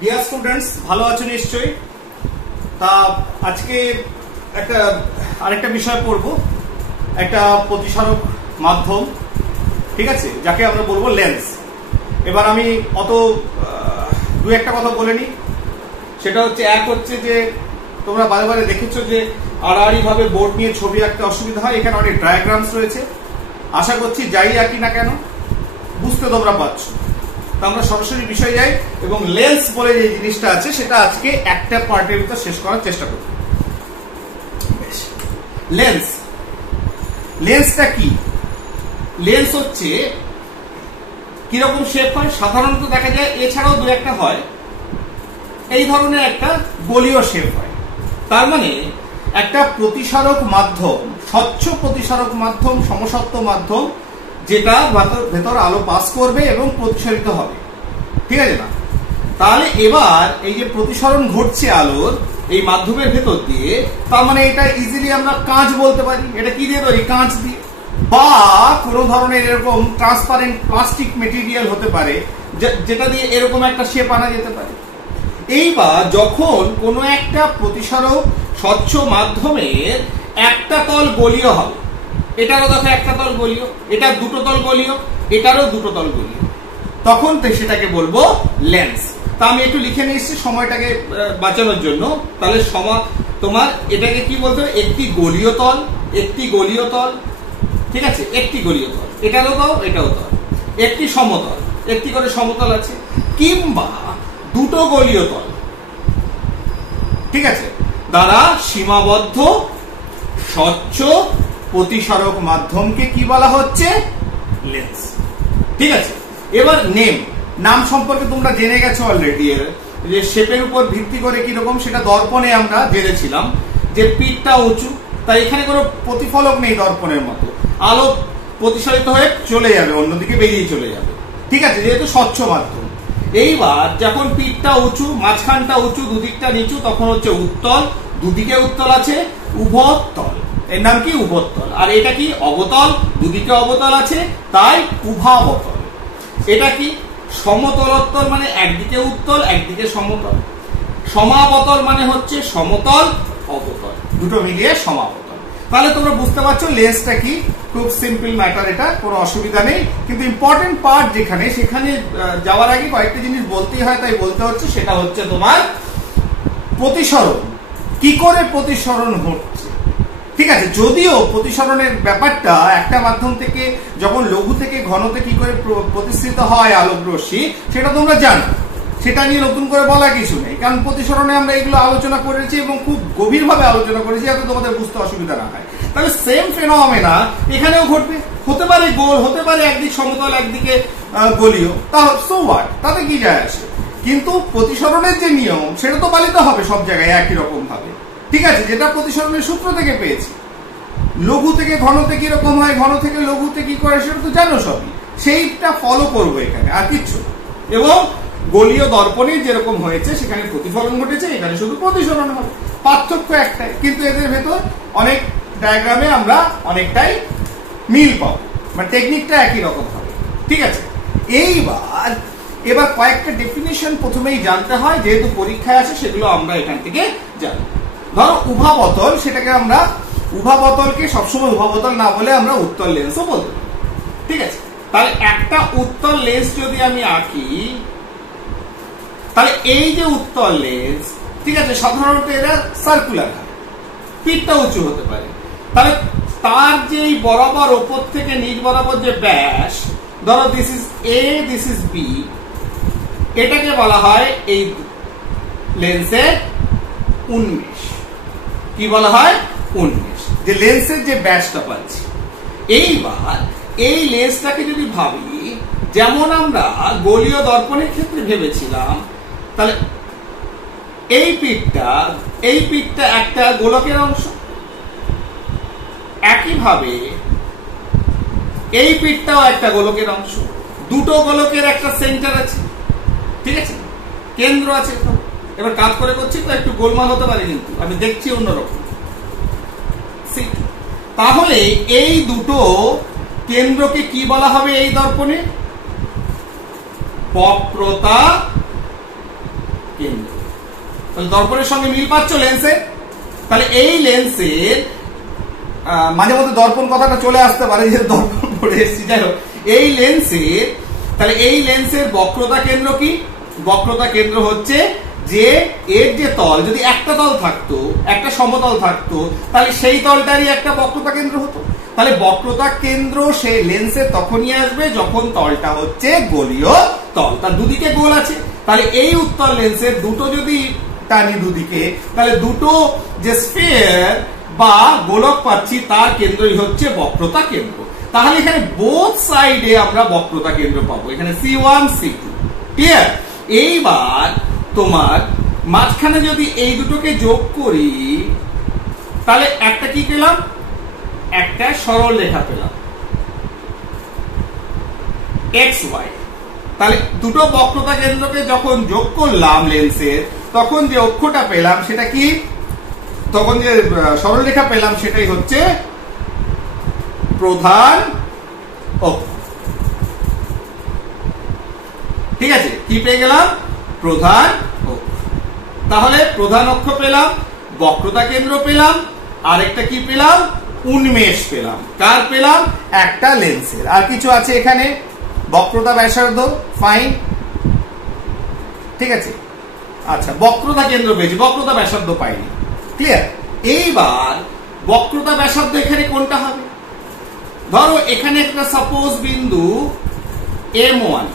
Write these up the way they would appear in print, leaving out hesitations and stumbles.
Dear students, ভালো আছো নিশ্চয়ই। তা আজকে আরেকটা বিষয় পড়ব, একটা প্রতিসারক মাধ্যম, ঠিক আছে, যাকে আমরা বলবো লেন্স। এবার আমি অত দু একটা কথা বলে নিই। সেটা হচ্ছে, এক হচ্ছে যে তোমরা বারে বারে দেখেছো যে আড়াআড়ি ভাবে বোর্ড নিয়ে ছবি আঁকতে অসুবিধা হয়। এখানে অনেক ডায়াগ্রামস রয়েছে, আশা করছি যাই আঁকি না কেন বুঝতে তোমরা পারছো। তো আমরা সরাসরি বিষয় যাই এবং লেন্স বলে যে জিনিসটা আছে সেটা আজকে একটা পার্টের ভিতর শেষ করার চেষ্টা করব। লেন্সটা কি? লেন্স হচ্ছে কিরকম শেপ হয় সাধারণত দেখা যায়, এছাড়াও দু একটা হয়, এই ধরনের একটা গোলীয় শেপ হয়। তার মানে একটা প্রতিসারক মাধ্যম, স্বচ্ছ প্রতিসারক মাধ্যম, সমসত্ব মাধ্যম, যেটা ভেতর আলো পাস করবে এবং প্রতিসারিত হবে, ঠিক আছে না? তাহলে এবার এই যে প্রতিসরণ ঘটছে আলোর এই মাধ্যমের ভেতর দিয়ে, তার মানে এটা ইজিলি আমরা কাঁচ বলতে পারি। এটা কি দিয়ে তৈরি? কাঁচ দিয়ে, বা কোনো ধরনের এরকম ট্রান্সপারেন্ট প্লাস্টিক মেটেরিয়াল হতে পারে, যেটা দিয়ে এরকম একটা শেপ আনা যেতে পারে। এইবার যখন কোনো একটা প্রতিসারক স্বচ্ছ মাধ্যমের একটা তল গোলীয় হবে, এটারও দেখো একটা তল গোলীয়, এটার দুটো তল গোলীয়, এটারও দুটো তল গোলীয়, তখন সেটাকে বলবো লেন্স। তা আমি একটু লিখে নিয়েছি সময়টাকে বাঁচানোর জন্য। তাহলে তোমার এটাকে কি বলতে হবে? একটি গোলীয় তল, একটি গোলীয় তল, ঠিক আছে, একটি গোলীয় তল, এটারও তল, এটাও তল, একটি সমতল, একটি করে সমতল আছে, কিংবা দুটো গোলীয় তল, ঠিক আছে, দ্বারা সীমাবদ্ধ স্বচ্ছ প্রতিসারক মাধ্যমকে কি বলা হচ্ছে? লেন্স, ঠিক আছে। এবার নাম সম্পর্কে তোমরা জেনে গেছো অলরেডি। যে শেপের উপর ভিত্তি করে কিরকম সেটা দর্পণে আমরা জেনেছিলাম, যে পিঠটা উঁচু, তাই এখানে কোনো প্রতিফলক নেই দর্পণের মতো, আলো প্রতিসারিত হয়ে চলে যাবে, অন্যদিকে বেরিয়ে চলে যাবে, ঠিক আছে, যেহেতু স্বচ্ছ মাধ্যম। এইবার যখন পিঠটা উঁচু, মাঝখানটা উঁচু, দুদিকটা নিচু, তখন হচ্ছে উত্তল, দুদিকে উত্তল আছে, উভতল, এর নাম কি? উভতল। আর এটা কি? অবতল, দুদিকে অবতল আছে, তাই উভাবতল। এটা কি? সমতলোত্তল, মানে একদিকে উত্তল একদিকে সমতল। সমাবতল মানে হচ্ছে সমতল অবতল, দুটো মিলিয়ে সমাবতল। তাহলে তোমরা বুঝতে পারছো লেন্সটা কি। খুব সিম্পল ম্যাটার, এটা কোনো অসুবিধা নেই। কিন্তু ইম্পর্টেন্ট পার্ট যেখানে, সেখানে যাওয়ার আগে কয়েকটা জিনিস বলতেই হয়, তাই বলতে হচ্ছে। সেটা হচ্ছে তোমার প্রতিসরণ, কি করে প্রতিসরণ হচ্ছে, ঠিক আছে। যদিও প্রতিসরণের ব্যাপারটা একটা মাধ্যম থেকে যখন লঘু থেকে ঘনতে কি করে প্রতিসৃত হয় আলোক রশ্মি, সেটা তোমরা জানো, সেটা নিয়ে নতুন করে বলা কিছু নেই, কারণ প্রতিসরণে আমরা এগুলো আলোচনা করেছি এবং খুব গভীরভাবে আলোচনা করেছি, যাতে তোমাদের বুঝতে অসুবিধা না হয়। তাহলে সেম ফেনোমেনা এখানেও ঘটবে, হতে পারে গোল, হতে পারে একদিক সমতল একদিকে গোলীয়, তা সো হোয়াট, তাতে কি যায় আসে। কিন্তু প্রতিসরণের যে নিয়ম সেটা তো পালিত হবে সব জায়গায় একই রকম ভাবে, ঠিক আছে, যেটা প্রতিসরণের সূত্র থেকে পেয়েছি। লঘু থেকে ঘনতে কিরকম হয়, ঘন থেকে লঘুতে কি করে, সেটা তো জানো সবই, সেইটা ফলো করবো এখানে, আর কিচ্ছু। এবং গোলীয় দর্পণে যেরকম হয়েছে সেখানে প্রতিফলন ঘটেছে, এখানে শুধু প্রতিসরণ হবে, পার্থক্য একটাই, কিন্তু এদের ভেতর অনেক ডায়াগ্রামে আমরা অনেকটাই মিল পাবো, মানে টেকনিকটা একই রকম হবে, ঠিক আছে। এবার কয়েকটা ডেফিনিশন প্রথমেই জানতে হয়, যেহেতু পরীক্ষায় আছে, সেগুলো আমরা এখান থেকে জানি। ধরো উভাবতল, সেটাকে আমরা উভাবতলকে সবসময় উভাবতল না বলে আমরা উত্তল লেন্সও বলতে পারি, ঠিক আছে। তাহলে একটা উত্তল লেন্স যদি আমি আঁকি, তাহলে এই যে উত্তল লেন্স, ঠিক আছে, সাধারণত এরা সার্কুলার হয়, পিঠটা উঁচু হতে পারে। তাহলে তার যে বরাবর ওপর থেকে নিচ বরাবর যে ব্যাস, ধরো this is A, this is B, এটাকে বলা হয় এই লেন্সের উন্মেষ। কি বলা হয়? উন্মেষ, যে লেন্সের যে ব্যাসটা পাচ্ছি। এইবার এই লেন্সটাকে যদি ভাবি, যেমন আমরা গোলীয় দর্পণের ক্ষেত্রে ভেবেছিলাম, তাহলে এই পিঠটা একটা গোলকের অংশ, একইভাবে এই পিঠটাও একটা গোলকের অংশ, দুটো গোলকের একটা সেন্টার আছে, ঠিক আছে, কেন্দ্র আছে। এবার কাজ করে করছি তো একটু গোলমাল হতে পারে, কিন্তু আমি দেখছি অন্যরকম। তাহলে এই দুটো কেন্দ্রকে কি বলা হবে এই দর্পণে? বক্রতা কেন্দ্র। তাহলে দর্পণের সঙ্গে মিল পাচ্ছ লেন্সের? তাহলে এই লেন্সের মাঝে মধ্যে দর্পণ কথাটা চলে আসতে পারে, যে দর্পণ পড়ে এসেছি, যাই হোক, এই লেন্সের, তাহলে এই লেন্সের বক্রতা কেন্দ্র কি? বক্রতা কেন্দ্র হচ্ছে যে এর যে তল, যদি একটা তল থাকতো, একটা সমতল থাকতো, তাহলে সেই তলটারই একটা বক্রতা কেন্দ্র হতো। তাহলে বক্রতা কেন্দ্র সে লেন্সের তখনই আসবে যখন তলটা হচ্ছে গোলীয় তল, তার দুদিকে গোল আছে। তাহলে এই উত্তল লেন্সের দুটো যদি টানি দুদিকে, তাহলে দুটো যে স্ফিয়ার বা গোলক পাচ্ছি তার কেন্দ্রই হচ্ছে বক্রতা কেন্দ্র। তাহলে এখানে বোথ সাইডে আমরা বক্রতা কেন্দ্র পাবো, এখানে C1 C2। ক্লিয়ার? এইবার তোমার মাঝখানে যদি এই দুটোকে যোগ করি, তাহলে একটা কি পেলাম? একটা সরল রেখা পেলাম XY। তাহলে দুটো বক্রতা কেন্দ্রকে যখন যোগ করলাম লেন্সের, তখন যে অক্ষটা পেলাম সেটা কি? তখন যে সরল রেখা পেলাম সেটাই হচ্ছে প্রধান অক্ষ। ঠিক আছে, কি পেয়ে গেলাম? প্রধান অক্ষ। তাহলে প্রধান অক্ষ পেলাম, বক্রতা কেন্দ্র পেলাম, আরেকটা কি পেলাম? উন্মেষ পেলাম। কার পেলাম? একটা লেন্সের। আর কিছু আছে এখানে? বক্রতা ব্যাসার্ধ, ফাইন, ঠিক আছে। আচ্ছা, বক্রতা কেন্দ্র পেয়েছি, বক্রতা ব্যাসার্ধ পাইনি। ক্লিয়ার? এইবার বক্রতা ব্যাসার্ধ এখানে কোনটা হবে? ধরো এখানে একটা সাপোজ বিন্দু M1,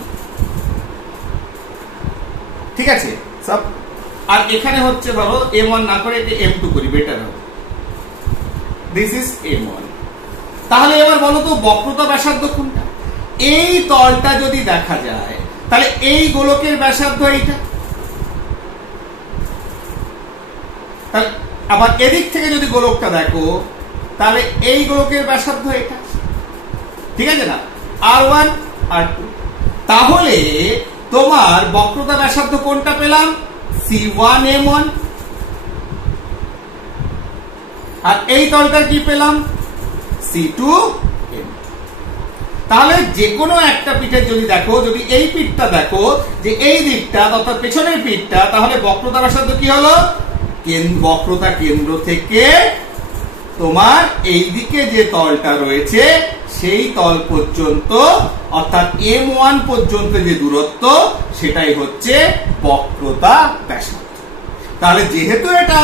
ঠিক আছে, আর এখানে হচ্ছে ধরো M1 না করে M2 করি, বেটার হবে। This is M1। তাহলে এবার বলো তো বক্রতা ব্যাসার্ধ কোনটা? এই তলটা যদি দেখা যায়, তাহলে এই গোলকের ব্যাসার্ধ এইটা। আবার এদিক থেকে যদি গোলকটা দেখো, তাহলে এই গোলকের ব্যাসার্ধ এটা, ঠিক আছে না? R1 R2। তাহলে তোমার বক্রতা ব্যাসার্ধ কোনটা পেলাম? C1 M1। আর এই তলটা কি পেলাম? C2 M2। তাহলে যে কোনো একটা পিঠের যদি দেখো, যদি এই পিঠটা দেখো যে এই দিকটা অর্থাৎ পেছনের পিঠটা, তাহলে বক্রতা ব্যাসার্ধ কি হলো? বক্রতা কেন্দ্র থেকে তোমার এই দিকে যে তলটা রয়েছে সেই তল পর্যন্ত, অর্থাৎ M1 পর্যন্ত যে দূরত্ব, সেটাই হচ্ছে বক্রতা ব্যাসার্ধ। তাহলে যেহেতু এটা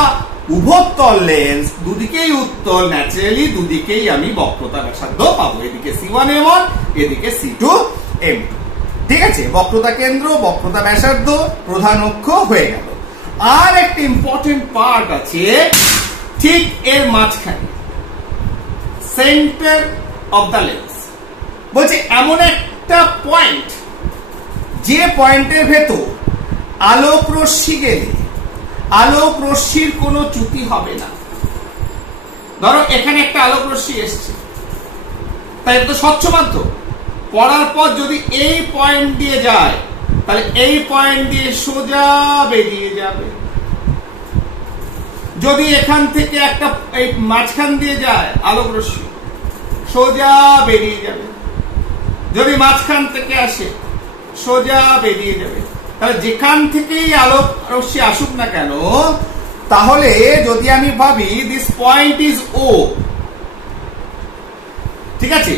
উভত্তল লেন্স, দুদিকেই উত্তল, ন্যাচারালি দুদিকেই আমি বক্রতা ব্যাসার্ধ পাবো, এদিকে C1 M1, এদিকে C2 M2। ঠিক আছে, বক্রতা কেন্দ্র, বক্রতা ব্যাসার্ধ, প্রধান অক্ষ হয়ে গেল। আর একটা ইম্পর্টেন্ট পার্ট আছে ঠিক এর মাঝখানে, সেন্টার অফ দ্য লেন্স। বলছে এমন একটা পয়েন্ট, যে পয়েন্টের ভেতর আলোক রশ্মি গেলে আলোক রশ্মির কোনো চ্যুতি হবে না। ধরো এখানে একটা আলোক রশ্মি এসছে, তাই তো স্বচ্ছ মাধ্যম, পড়ার পর যদি এই পয়েন্ট দিয়ে যায়, তাহলে এই পয়েন্ট দিয়ে সোজা বেরিয়ে যাবে। যদি এখান থেকে একটা এই মাঝখান দিয়ে যায় আলোক রশ্মি, সোজা বেরিয়ে যাবে। যদি মাঝখান থেকে আসে, সোজা বেরিয়ে যাবে। তাহলে যেখান থেকেই আলোক রশ্মি আসুক না কেন, তাহলে যদি আমি ভাবি দিস পয়েন্ট ইজ ও, ঠিক আছে,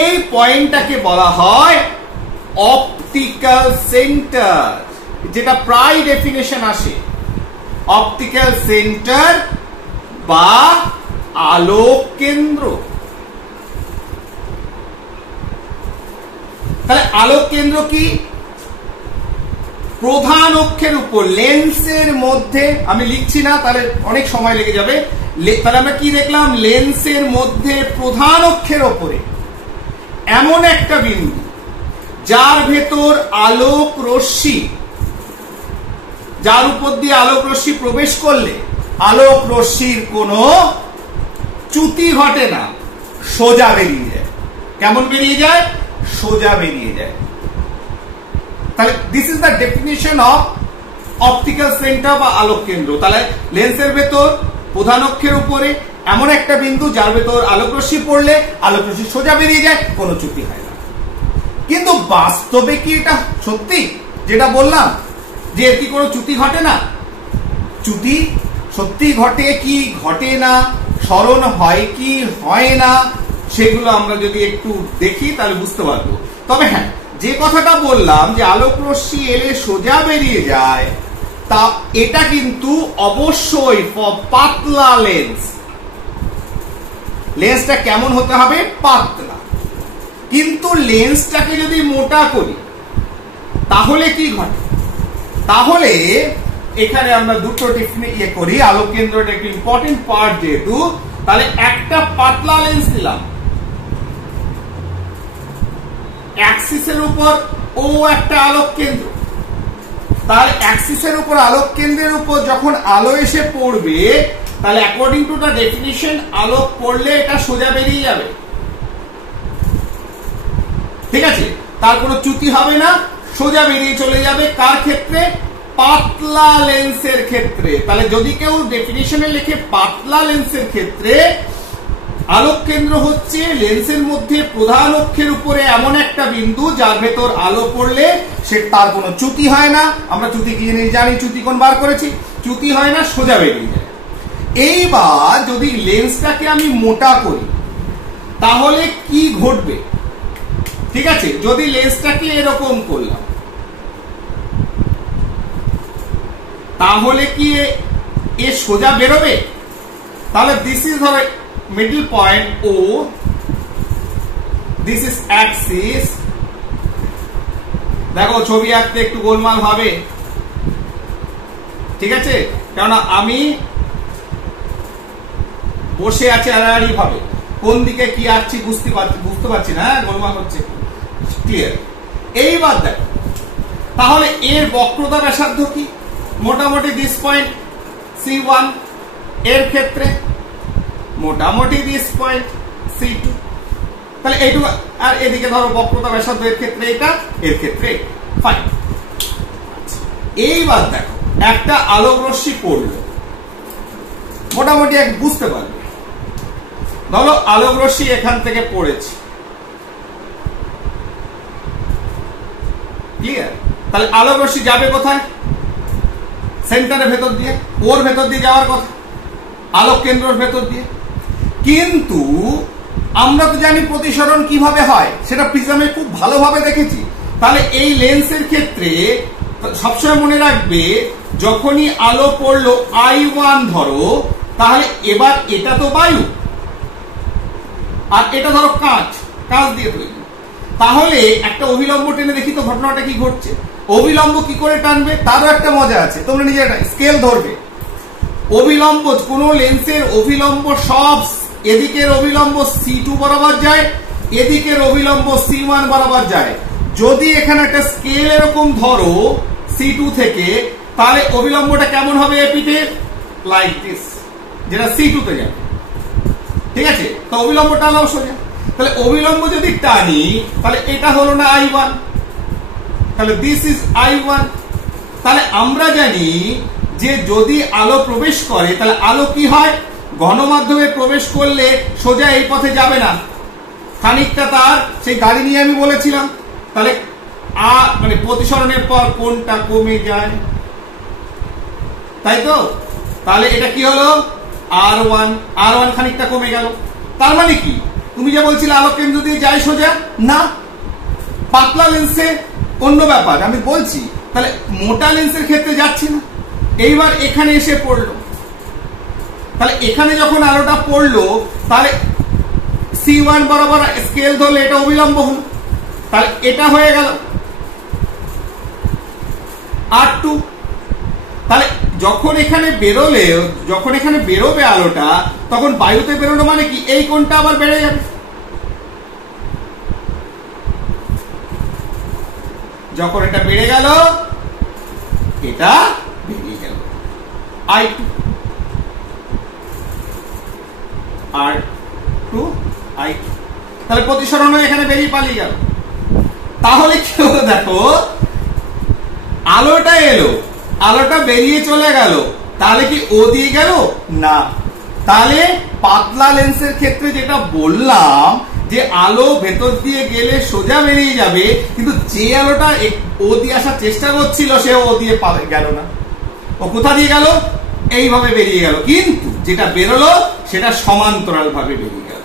এই পয়েন্টটাকে বলা হয় অপটিক্যাল সেন্টার, যেটা প্রায় ডেফিনেশন আসে, অপটিক্যাল সেন্টার বা আলোক কেন্দ্র। তাহলে আলোক কেন্দ্র কি? প্রধান অক্ষের উপর লেন্সের মধ্যে, আমি লিখছি না তাহলে অনেক সময় লেগে যাবে। তাহলে আমরা কি দেখলাম? লেন্সের মধ্যে প্রধান অক্ষের উপরে এমন একটা বিন্দু যার ভেতর আলোক রশ্মি, যার উপর দিয়ে আলোক রশ্মি প্রবেশ করলে আলোক রশ্মির কোনো চ্যুতি ঘটে না, সোজা বেরিয়ে যায়। কেমন বেরিয়ে যায়? সোজা বেরিয়ে যায়। তাহলে this is the definition of optical centre বা আলোক কেন্দ্র। তাহলে লেন্সের ভেতর প্রধান অক্ষের উপরে এমন একটা বিন্দু যার ভেতর আলোক রশ্মি পড়লে আলোক রশ্মি সোজা বেরিয়ে যায়, কোনো চ্যুতি হয় না। কিন্তু বাস্তবে কি এটা সত্যি যেটা বললাম? যে এর কি কোনো চ্যুতি ঘটে না? চ্যুতি সত্যি ঘটে কি ঘটে না, স্মরণ হয় কি হয় না, সেগুলো আমরা যদি একটু দেখি তাহলে বুঝতে পারবো। তবে হ্যাঁ, যে কথাটা বললাম যে আলোক রশ্মি এলে সোজা বেরিয়ে যায়, তা এটা কিন্তু অবশ্যই পাতলা লেন্স। লেন্সটা কেমন হতে হবে? পাতলা। কিন্তু লেন্সটাকে যদি মোটা করি তাহলে কি ঘটে? তাহলে এখানে আমরা দুটো ইয়ে করি, আলোক কেন্দ্রটা একটি ইম্পর্টেন্ট পার্ট যেহেতু, তাহলে একটা পাতলা লেন্স নিলাম, অ্যাক্সিসের উপর ও একটা আলোক কেন্দ্র, তাহলে অ্যাক্সিসের উপর আলোক কেন্দ্রের উপর যখন আলো এসে পড়বে, তাহলে অ্যাকর্ডিং টু দ্য ডেফিনিশন আলো পড়লে এটা সোজা বেরিয়ে যাবে। ঠিক আছে, তার কোনো চ্যুতি হবে না, সোজা বেরিয়ে চলে যাবে। কার ক্ষেত্রে? পাতলা লেন্সের ক্ষেত্রে। তাহলে যদি কেউ ডেফিনিশনে লেখে পাতলা লেন্সের ক্ষেত্রে, আলোক কেন্দ্র হচ্ছে লেন্সের মধ্যে প্রধান অক্ষের উপরে এমন একটা বিন্দু যার ভেতর আলো পড়লে সে তার কোনো চ্যুতি হয় না। আমরা চ্যুতি কি জিনিস জানি, চ্যুতি কোণ বার করেছি, চ্যুতি হয় না, সোজা বেরিয়ে যায়। এইবার যদি লেন্সটাকে আমি মোটা করি তাহলে কি ঘটবে? ঠিক আছে, যদি লেন্সটাকে এরকম করলাম তাহলে কি এ সোজা বেরোবে? তাহলে দিস ইজ ধরো middle point O, this is axis. দেখো ছবি আঁকতে একটু গোলমাল হবে, ঠিক আছে, কারণ আমি বসে আছি আড়াআড়ি ভাবে, কোন দিকে কি আঁকছি বুঝতে পারছি না, গোলমাল হচ্ছে। ক্লিয়ার? এইবার দেখো, তাহলে এর বক্রতা ব্যাসার্ধ কি? মোটামুটি দিস পয়েন্ট C1, এর ক্ষেত্রে মোটামুটি দিস পয়েন্ট C2। তাহলে এইটুকু, আর এদিকে ধরো বক্রতা ব্যাসার্ধ এর ক্ষেত্রে এটা, এর ক্ষেত্রে ফাইন। এইবার দেখো, একটা আলোক রশ্মি পড়লো, মোটামুটি এক বুঝতে পারবে। ধরো আলোক রশ্মি এখান থেকে পড়েছে, ক্লিয়ার? তাহলে আলোক রশ্মি যাবে কোথায়? সেন্টারের ভেতর দিয়ে, ওর ভেতর দিয়ে যাওয়ার কথা, আলোক কেন্দ্রের ভেতর দিয়ে। কিন্তু আমরা তো জানি প্রতিসরণ কিভাবে হয়, সেটা প্রিজমে খুব ভালোভাবে দেখেছি। তাহলে এই লেন্সের ক্ষেত্রে সবসময় মনে রাখবে, যখনই আলো পড়লো I1 ধরো, তাহলে এবার এটা তো বায়ু আর এটা ধরো কাঁচ দিয়ে তৈরি। তাহলে একটা অভিলম্ব টেনে দেখি তো ঘটনাটা কি ঘটছে। অভিলম্ব কি করে টানবে তারও একটা মজা আছে, তোমরা নিজে একটা স্কেল ধরবে। অভিলম্ব, কোন লেন্সের অভিলম্ব সব, এদিকের অভিলম্ব C2 বরাবর যায়, এদিকের অভিলম্ব C1 বরাবর যায়। যদি এখানে একটা স্কেল এরকম ধরো C2 থেকে, তাহলে অভিলম্বটা কেমন হবে এপিঠে? লাইক দিস, যেটা C2 তে যাবে। ঠিক আছে, তো অভিলম্ব টানাও সোজা। তাহলে অভিলম্ব যদি টানি, তাহলে এটা হলো না I1, তাহলে দিস ইজ I1। তাহলে আমরা জানি যে যদি আলো প্রবেশ করে, তাহলে আলো কি হয়? ঘন মাধ্যমে প্রবেশ করলে সোজা এই পথে যাবে না, খানিকটা তার সেই গাড়ি নিয়ে আমি বলেছিলাম। তাহলে মানে প্রতিসরণের পর কোনটা কমে যায়, তাই তো? তাহলে এটা কি হলো? R1 খানিকটা কমে গেল। তার মানে কি, তুমি যে বলছিলে আলোক কেন্দ্র দিয়ে যায় সোজা, না, পাতলা লেন্সে অন্য ব্যাপার আমি বলছি। তাহলে মোটা লেন্সের ক্ষেত্রে যাচ্ছে না। এইবার এখানে এসে পড়লো, তাহলে এখানে যখন আলোটা পড়লো, তাহলে C1 বরাবর স্কেল ধরলে এটা অবিলম্ব হলো, তাহলে এটা হয়ে গেল R2। তাহলে যখন এখানে বেরোবে আলোটা, তখন বায়ুতে বেরোনো মানে কি, এই কোণটা আবার বেড়ে যাবে। যখন এটা বেড়ে গেল, এটা বেরিয়ে গেল I2, R2, I2। তাহলে প্রতিসরণ এখানে বেরিয়ে পালিয়ে গেল। তাহলে কি হলো দেখো, আলোটা এলো, আলোটা বেরিয়ে চলে গেল, তাহলে কি ও দিয়ে গেল? না। তাহলে পাতলা লেন্সের ক্ষেত্রে যেটা বললাম যে আলো ভেতর দিয়ে গেলে সোজা বেরিয়ে যাবে, কিন্তু যে আলোটা ও দিয়ে আসার চেষ্টা করছিল সে ও দিয়ে গেল না, ও কোথা দিয়ে গেল? এইভাবে বেরিয়ে গেল, কিন্তু যেটা বেরোলো সেটা সমান্তরাল ভাবে বেরিয়ে গেল।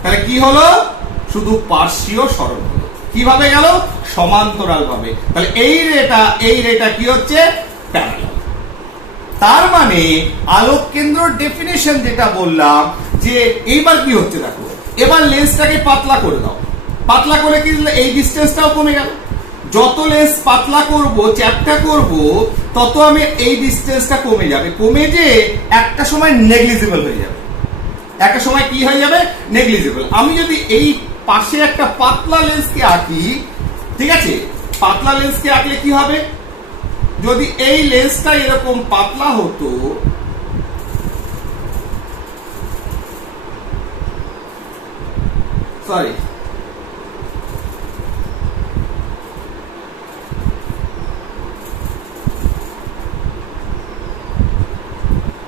তাহলে কি হলো? শুধু পার্শ্বীয় সরণ হলো। কিভাবে গেল? সমান্তরাল ভাবে। তাহলে এই রেটা কি হচ্ছে? প্যারালাল। তার মানে আলোক কেন্দ্র ডেফিনেশন যেটা বললাম, যে এইবার কি হচ্ছে দেখো, এবার লেন্সটাকে পাতলা করে দাও, পাতলা করে কি এই ডিসটেন্সটাও কমে গেল। যত লেন্স পাতলা করব, চ্যাপ্টা করব, তত আমি এই ডিসটেন্সটা কমে যাবে, কমে যে একটা সময় নেগলিজিবল হয়ে যাবে। একটা সময় কি হয়ে যাবে? নেগলিজিবল। আমি যদি এই পাশে একটা পাতলা লেন্সকে আঁকি, ঠিক আছে, পাতলা লেন্সকে আঁকলে কি হবে? যদি এই লেন্সটা এরকম পাতলা হতো, সরি,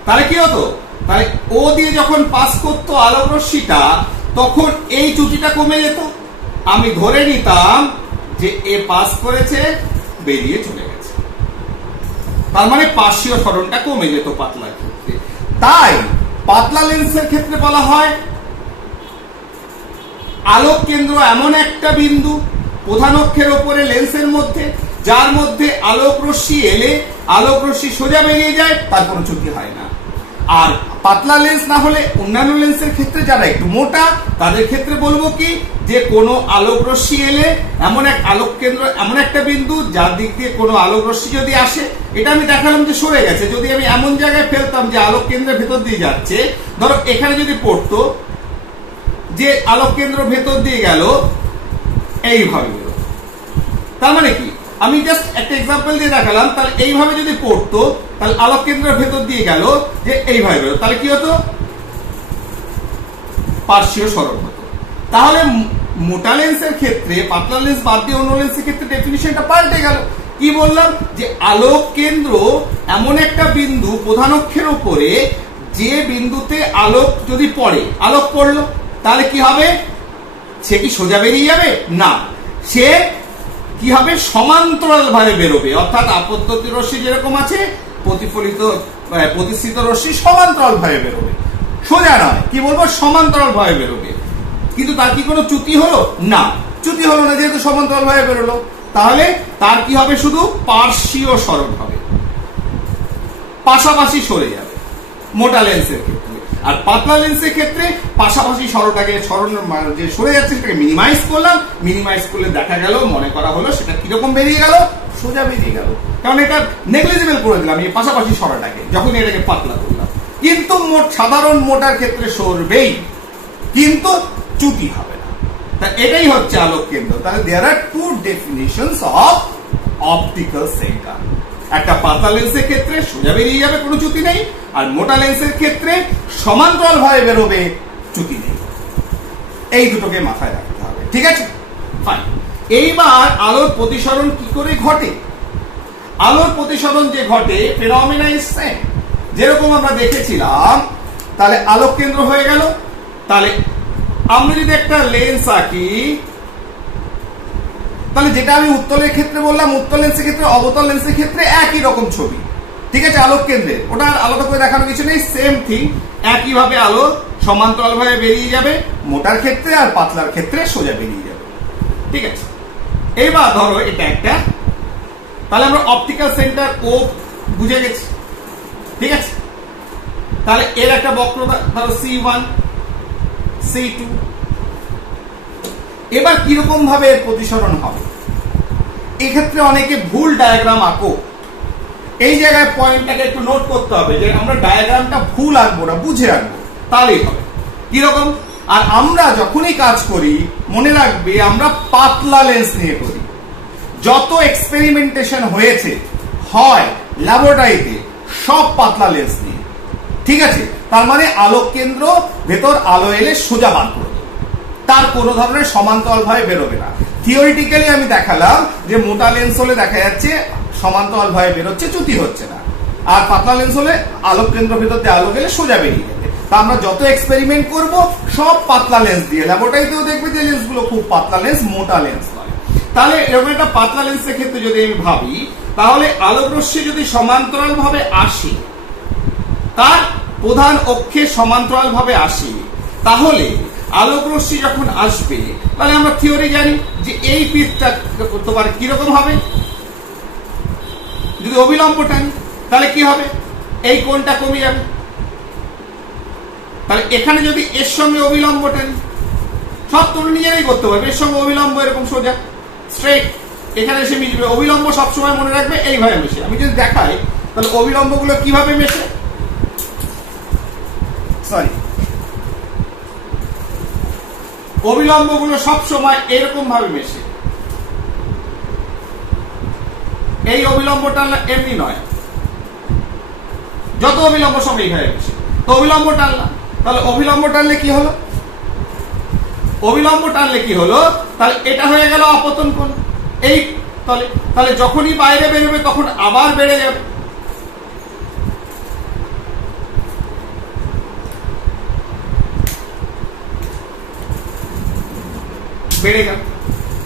তাহলে কি হতো? তাহলে ও দিয়ে যখন পাস করতো আলোক রশ্মিটা, তখন এই চ্যুতিটা কমে যেত। আমি ধরে নিতাম যে এ পাস করেছে, বেরিয়ে চলে গেছে। তার মানে পার্শ্বীয় সরণটা কমে যেত পাতলার ক্ষেত্রে। তাই পাতলা লেন্সের ক্ষেত্রে বলা হয় আলোক কেন্দ্র এমন একটা বিন্দু প্রধান অক্ষের উপরে লেন্সের মধ্যে, যার মধ্যে আলোক রশ্মি এলে আলোক রশ্মি সোজা বেরিয়ে যায়, তার কোনো চ্যুতি হয় না। আর পাতলা লেন্স না হলে অন্যান্য লেন্সের ক্ষেত্রে যারা একটু মোটা, তাদের ক্ষেত্রে বলবো কি, যে কোনো আলোক রশ্মি এলে এমন এক আলোক কেন্দ্র, এমন একটা বিন্দু যার দিক দিয়ে কোনো আলোক রশ্মি যদি আসে, এটা আমি দেখালাম যে সরে গেছে, যদি আমি এমন জায়গায় ফেলতাম যে আলোক কেন্দ্রের ভেতর দিয়ে যাচ্ছে, ধরো এখানে যদি পড়তো যে আলোক কেন্দ্র ভেতর দিয়ে গেল, এইভাবে গেল, তার মানে কি, আমি জাস্ট একটা এক্সাম্পল দিয়ে দেখালাম। তাহলে এইভাবে যদি পড়তো, তাহলে আলোক কেন্দ্রের ভেতর দিয়ে গেল, যে এইভাবে গেল, তাহলে কি হতো? পার্শ্বীয় সরণ হতো। তাহলে মোটা লেন্সের ক্ষেত্রে, পাতলা লেন্স বাদ দিয়ে অন্য লেন্সের ক্ষেত্রে ডেফিনিশনটা পাল্টে গেল। কি বললাম? যে আলোক কেন্দ্র এমন একটা বিন্দু প্রধান অক্ষের উপরে, যে বিন্দুতে আলোক যদি পড়ে, আলোক পড়লো, তাহলে কি হবে? সে কি সোজা বেরিয়ে যাবে? না, সে কি হবে? সমান্তরাল ভাবে বেরোবে। অর্থাৎ আপতন রশ্মি যেরকম আছে, প্রতিসৃত রশ্মি সমান্তরাল ভাবে বেরোবে, সোজা নয়। কি বলবো? সমান্তরাল ভাবে বেরোবে। কিন্তু তার কি কোনো চ্যুতি হলো? না, চ্যুতি হলো না, যেহেতু সমান্তরাল ভাবে বেরোলো। তাহলে তার কি হবে? শুধু পার্শ্বীয় সরণ হবে, পাশাপাশি সরে যাবে মোটা লেন্সের ক্ষেত্রে। আর পাতলা লেন্সের ক্ষেত্রে পাশাপাশি সরণটাকে, যে সরে যাচ্ছে সেটাকে মিনিমাইজ করলাম, মিনিমাইজ করলে দেখা গেল, মনে করা হলো সেটা কিরকম বেরিয়ে গেল? সোজা বেরিয়ে গেল। কারণ এটা নেগলিজিবল করে দিলাম এই পাশাপাশি সরাটাকে, যখন এটাকে পাতলা করলাম। কিন্তু সাধারণ মোটার ক্ষেত্রে সরবেই, কিন্তু চ্যুতি হবে না। তা এটাই হচ্ছে আলোক কেন্দ্র। তাহলে there are two definitions of optical centre. একটা পাতলা লেন্সের ক্ষেত্রে সোজা বেরিয়ে যাবে, কোনো চ্যুতি নেই। আর মোটা লেন্সের ক্ষেত্রে সমান্তরাল ভাবে বেরোবে, চ্যুতি নেই। এই দুটোকে মাথায় রাখতে হবে, ঠিক আছে? ফাইন। এইবার আলোর প্রতিসরণ কি করে ঘটে? আলোর প্রতিসরণ যে ঘটে, ফেনোমেনা ইজ সেম। যেরকম আমরা দেখেছিলাম, তাহলে আলোক কেন্দ্র হয়ে গেল। তাহলে আমরা যদি একটা লেন্স আঁকি, তাহলে যেটা আমি উত্তলের ক্ষেত্রে বললাম, উত্তল লেন্সের ক্ষেত্রে, অবতল লেন্সের ক্ষেত্রে একই রকম ছবি, ঠিক আছে? আলোক কেন্দ্রে ওটা আলাদা করে দেখানোর কিছু নেই, সেম থিং। একইভাবে আলো সমান্তরাল ভাবে বেরিয়ে যাবে মোটার ক্ষেত্রে, আর পাতলার ক্ষেত্রে সোজা বেরিয়ে যাবে, ঠিক আছে? এবার ধরো এটা একটা, তাহলে আমরা অপটিক্যাল সেন্টার ও বুঝে গেছি, ঠিক আছে? তাহলে এর একটা বক্রতা ধরো C1, C2। এবার কিরকম ভাবে এর প্রতিসরণ হবে? এক্ষেত্রে অনেকে ভুল ডায়াগ্রাম আঁকো। এই জায়গায় পয়েন্টটাকে একটু নোট করতে হবে যে আমরা ডায়াগ্রামটা ভুল আঁকবো না, বুঝে আঁকবো, তাহলেই হবে। কিরকম? আর আমরা যখনই কাজ করি, মনে রাখবে আমরা পাতলা লেন্স নিয়ে করি। যত এক্সপেরিমেন্টেশন হয়েছে হয় ল্যাবরেটরিতে, সব পাতলা লেন্স নিয়ে, ঠিক আছে? তার মানে আলোক কেন্দ্র ভেতর আলো এলে সোজা বার করবে, তার কোনো ধরনের সমান্তরাল ভাবে বেরোবে না। থিওরিটিক্যালি আমি দেখালাম যে মোটা লেন্স হলে দেখা যাচ্ছে সমান্তরাল ভাবে বেরোচ্ছে, চ্যুতি হচ্ছে না। আর পাতলা লেন্স হলে আলোক কেন্দ্র ভেতর দিয়ে আলো গেলে সোজা বেরিয়ে যাবে। তা আমরা যত এক্সপেরিমেন্ট করব সব পাতলা লেন্স দিয়ে, ল্যাবরেটরিতেও দেখবে যে লেন্সগুলো খুব পাতলা লেন্স, মোটা লেন্স নয়। তাহলে এরকম একটা পাতলা লেন্সের ক্ষেত্রে যদি আমি ভাবি, তাহলে আলোক রশ্মি যদি সমান্তরাল ভাবে আসে, তার প্রধান অক্ষে সমান্তরাল ভাবে আসে, তাহলে আলোক রশ্মি যখন আসবে, তাহলে আমরা থিওরি জানি যে এই পিঠটা তোমার কিরকম হবে, যদি অবিলম্ব টানি তাহলে কি হবে, এই কোণটা কমে যাবে। তাহলে এখানে যদি এর সঙ্গে অবিলম্ব টানি, সব তুমি নিজেরাই করতে পারবে, এর সঙ্গে অবিলম্ব এরকম সোজা স্ট্রেট এখানে এসে মিশবে। অবিলম্ব সবসময় মনে রাখবে এইভাবে মেশে। আমি যদি দেখাই তাহলে অবিলম্ব গুলো কিভাবে মেশে, সরি, অবিলম্ব গুলো সবসময় এরকম ভাবে মেশে। এই অবিলম্বটা এমনি নয়, যত অবিলম্ব সব এইভাবে মেশে। তো অবিলম্ব টানলাম, তাহলে অবিলম্ব টানলে কি হলো, অবিলম্ব টানলে কি হলো, তাহলে এটা হয়ে গেল আপতন কোণ। এই তাহলে যখনই বাইরে বেরোবে তখন আবার বেড়ে যাবে।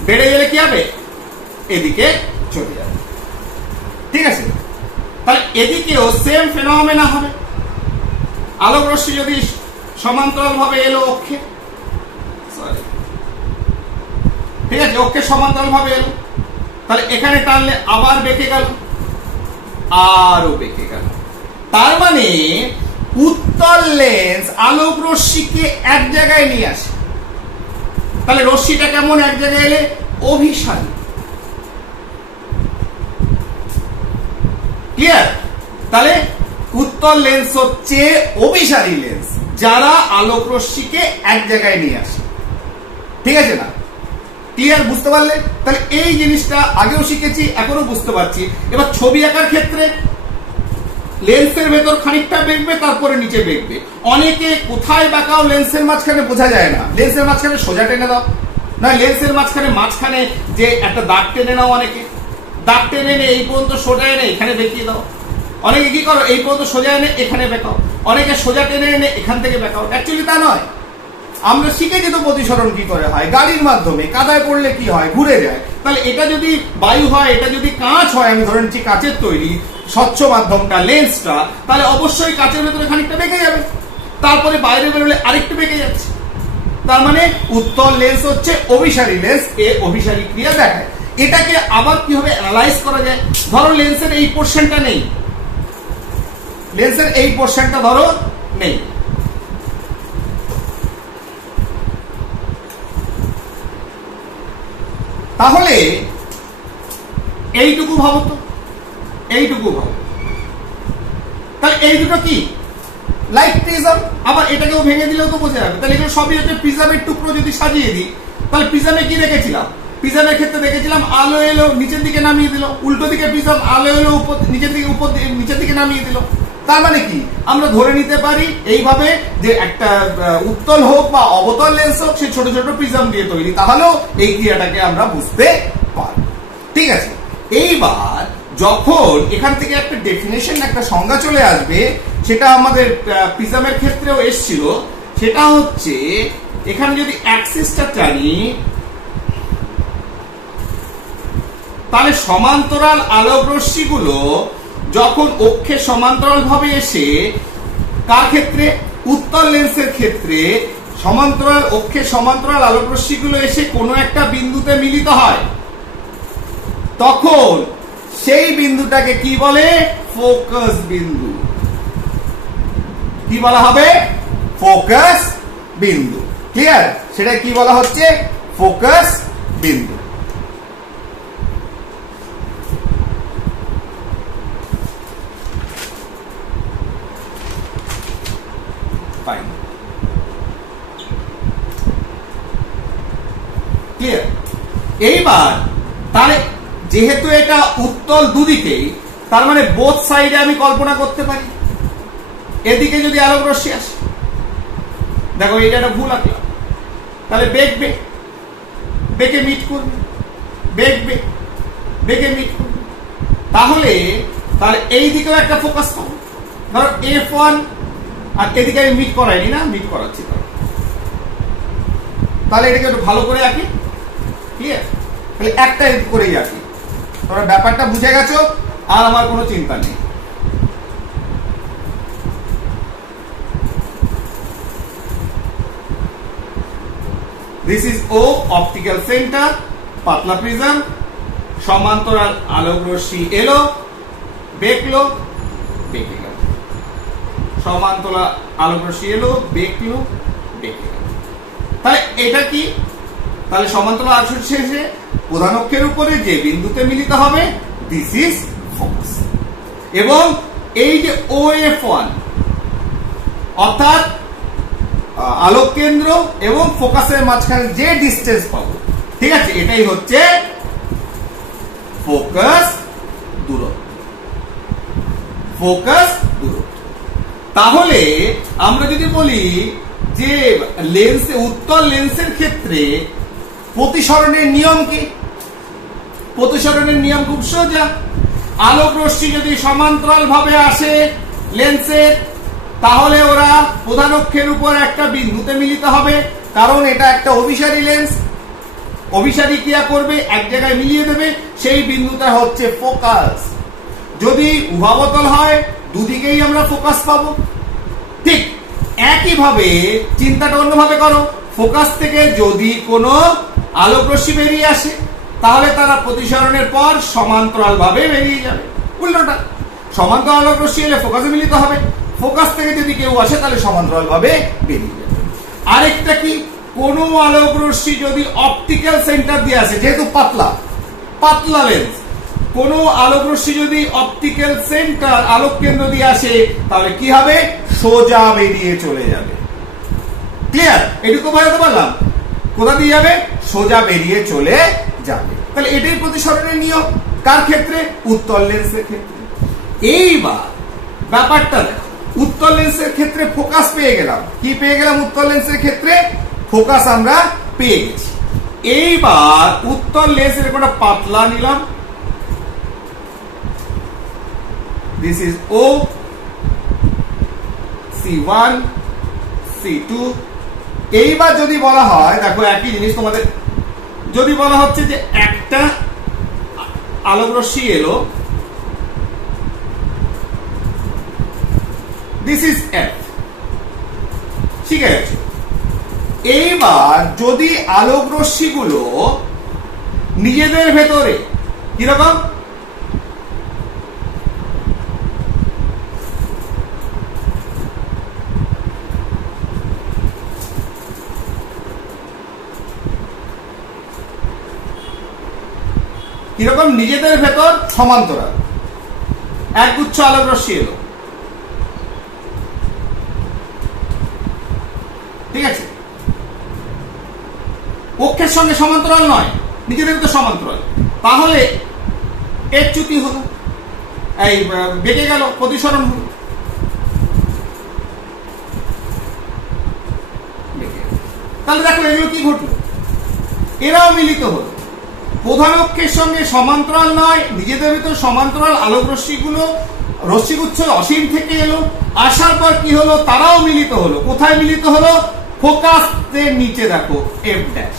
বেড়ে গেলে কি হবে, এদিকে চলে যাবে। ঠিক আছে, তাহলে এদিকেও সেম ফেনোমেনা হবে। আলোক রশ্মি যদি সমান্তরাল ভাবে এলো অক্ষে, ঠিক আছে, অক্ষে সমান্তরাল ভাবে এলো, তাহলে এখানে টানলে আবার বেঁকে গেল, আরো বেঁকে গেল। তার মানে উত্তল লেন্স আলোক রশ্মিকে এক জায়গায় নিয়ে আসে। তাহলে রশ্মিটা কেমন এক জায়গায় এলে, অভিসারী। ক্লিয়ার? তাহলে উত্তল লেন্স হচ্ছে অভিসারী লেন্স, যারা আলোক রশ্মিকে এক জায়গায় নিয়ে আসে। ঠিক আছে না? ক্লিয়ার? বুঝতে পারলে? তাহলে এই জিনিসটা আগেও শিখেছি, এখনো বুঝতে পারছি। এবার ছবি আঁকার ক্ষেত্রে লেন্সের ভেতর খানিকটা বেঁকবে, তারপরে নিচে বেঁকবে। অনেকে কোথায় বাঁকাও লেন্সের মাঝখানে বোঝা যায় না, লেন্সের মাঝখানে সোজা টেনে দাও, না লেন্সের মাঝখানে যে একটা দাগ টেনে নাও, অনেকে দাগ টেনে এনে এই পর্যন্ত সোজা এনে এখানে বেঁকিয়ে দাও। অনেকে কি করো, এই পর্যন্ত সোজা এনে এখানে বেঁকাও, অনেকে সোজা টেনে এনে এখান থেকে বেঁকাও। অ্যাকচুয়ালি তা নয়। আমরা শিখেছি তো প্রতিসরণ কি করে হয়, গাড়ির মাধ্যমে। কাদায় পড়লে কি হয়, ঘুরে যায়। তাহলে এটা যদি বায়ু হয়, এটা যদি কাঁচ হয়, আমি ধরে নিচ্ছি কাঁচের তৈরি স্বচ্ছ মাধ্যমটা, লেন্সটা, তাহলে অবশ্যই কাঁচের ভেতরে খানিকটা বেঁকে যাবে, তারপরে বাইরে বেরোলে আরেকটু বেঁকে যাচ্ছে। তার মানে উত্তল লেন্স হচ্ছে অভিসারী লেন্স, এ অভিসারী ক্রিয়া দেখায়। এটাকে আবার কিভাবে অ্যানালাইজ করা যায়, ধরো লেন্সের এই পোর্শনটা নেই, লেন্সের এই পোর্শনটা ধরো নেই, তাহলে এইটুকু ভাবো তো, এইটুকু ভাবো। তাহলে এই দুটো কি, লাইট প্রিজম। আবার এটাকেও ভেঙে দিলেও তো বোঝা যাবে। তাহলে এগুলো সবই হচ্ছে প্রিজমের টুকরো। যদি সাজিয়ে দিই, তাহলে প্রিজমে কি দেখেছিলাম, প্রিজমের ক্ষেত্রে দেখেছিলাম আলো এলো নিচের দিকে নামিয়ে দিল, উল্টো দিকে প্রিজম আলো এলো নিচের দিকে নামিয়ে দিল। তার মানে কি, আমরা ধরে নিতে পারি এইভাবে যে একটা উত্তল হোক বা অবতল লেন্স হোক, সে ছোট ছোট প্রিজম দিয়ে তৈরি। তাহলেও এই ক্রিয়াটাকে আমরা বুঝতে পারি। ঠিক আছে, এইবার যখন এখান থেকে একটা ডেফিনেশন, একটা সংজ্ঞা চলে আসবে, সেটা আমাদের প্রিজমের ক্ষেত্রেও এসেছিল। সেটা হচ্ছে, এখানে যদি অ্যাক্সিসটা টানি, তাহলে সমান্তরাল আলোক রশ্মিগুলো যখন অক্ষে সমান্তরাল ভাবে এসে, কার ক্ষেত্রে, উত্তল লেন্সের ক্ষেত্রে সমান্তরাল অক্ষে সমান্তরাল আলোক রশ্মিগুলো এসে কোনো একটা বিন্দুতে মিলিত হয়, তখন সেই বিন্দুটাকে কি বলে, ফোকাস বিন্দু। কি বলা হবে, ফোকাস বিন্দু। ক্লিয়ার? সেটা কি বলা হচ্ছে, ফোকাস বিন্দু। এইবার তাহলে যেহেতু এটা উত্তল দুদিকেই, তার মানে বোথ সাইডে আমি কল্পনা করতে পারি, এদিকে যদি আলোক রশ্মি আসে, দেখো এটা একটা ভুল আঁকলাম, তাহলে বেঁকবে, বেঁকে মিট করবে, বেঁকবে, বেঁকে মিট করবে। তাহলে এই দিকেও একটা ফোকাস পাবো। ধরো F1 আর এদিকে আমি মিট করাইনি না, মিট করাচ্ছি। তাহলে এটাকে একটু ভালো করে আঁকি, ক্লিয়ার? তাহলে একটা এডিট করেই আঁকি। তোমরা ব্যাপারটা বুঝে গেছো, আর আমার কোনো চিন্তা নেই। This is O, optical center, পাতলা প্রিজম, সমান্তরাল আলোক রশ্মি এলো, বেঁকলো, বেঁকে গেল। সমান্তরাল আলোক রশ্মি এলো, বেঁকলো, বেঁকে গেল। তাহলে এটা কি? তাহলে সমান্তরাল আলোক রশ্মি শেষে প্রধান অক্ষের উপরে যে বিন্দুতে মিলিত হবে, দিস ইজ ফোকাস। এবং এই যে OF1 অর্থাৎ আলোক কেন্দ্র এবং ফোকাসের মাঝখানে যে ডিস্টেন্স পাবো, ঠিক আছে, এটাই হচ্ছে ফোকাস দূরত্ব। ফোকাস দূরত্ব। তাহলে আমরা যদি বলি যে লেন্স, উত্তল লেন্সের ক্ষেত্রে প্রতিসরণের নিয়ম কি? প্রতিসরণের নিয়ম খুব সোজা। আলোক রশ্মি যদি সমান্তরাল ভাবে আসে লেন্সের, তাহলে ওরা প্রধান অক্ষের উপর একটা বিন্দুতে মিলিত হবে, কারণ এটা একটা অভিসারী লেন্স। অভিসারী ক্রিয়া করবে, এক জায়গায় মিলিয়ে দেবে, সেই বিন্দুটা হচ্ছে ফোকাস। যদি উভাবতল হয়, দুদিকেই আমরা ফোকাস পাবো। ঠিক একইভাবে চিন্তাটা অন্যভাবে করো। ফোকাস থেকে যদি কোনো আলোক রশ্মি বেরিয়ে আসে, তাহলে তারা প্রতিসরণের পর সমান্তরাল ভাবে বেরিয়ে যাবে। উল্টোটা, সমান্তরাল আলোক রশ্মি এলে ফোকাসে মিলিত হবে, ফোকাস থেকে যদি কেউ আসে তাহলে সমান্তরাল ভাবে বেরিয়ে যাবে। আরেকটা কি, কোন আলোক রশ্মি যদি অপটিক্যাল সেন্টার দিয়ে আসে, যেহেতু পাতলা লেন্স, কোন আলোক রশ্মি যদি অপটিক্যাল সেন্টার আলোক কেন্দ্র দিয়ে আসে, তাহলে কি হবে? সোজা বেরিয়ে চলে যাবে। ক্লিয়ার? এটুকু বোঝাতে পারলাম? কোথা দিয়ে যাবে? সোজা বেরিয়ে চলে যাবে। তাহলে এটাই প্রতিসরণের নিয়ম। কার ক্ষেত্রে? উত্তল লেন্সের ক্ষেত্রে। এইবার ব্যাপারটা দেখো, উত্তল লেন্সের ক্ষেত্রে ফোকাস পেয়ে গেলাম। কি পেয়ে গেলাম? উত্তল লেন্সের ক্ষেত্রে ফোকাস আমরা পেয়ে গেছি। এইবার উত্তল লেন্সের একটা পাতলা নিলাম, this is O, C1, C2। এইবার যদি বলা হয়, দেখো একই জিনিস তোমাদের, যদি বলা হচ্ছে যে একটা আলোক রশ্মি এলো, দিস ইজ F, ঠিক আছে। এইবার যদি আলোক রশ্মিগুলো নিজেদের ভেতরে কিরকম, কিরকম নিজেদের ভেতর সমান্তরাল একগুচ্ছ আলোক রশ্মি এলো, ঠিক আছে, অক্ষের সঙ্গে সমান্তরাল নয়, নিজেদের ভেতর সমান্তরাল, তাহলে এর চ্যুতি হলো, এই বেঁকে গেল, প্রতিসরণ হলো। তাহলে দেখো এগুলো কি ঘটলো, এরাও মিলিত হলো। প্রধান অক্ষের সঙ্গে সমান্তরাল নয়, নিজেদের ভিতর সমান্তরাল আলোক রশ্মিগুলো, রশ্মিগুচ্ছ অসীম থেকে এলো, আসার পর কি হলো, তারাও মিলিত হলো। কোথায় মিলিত হলো? ফোকাসের নিচে দেখো F ড্যাশ।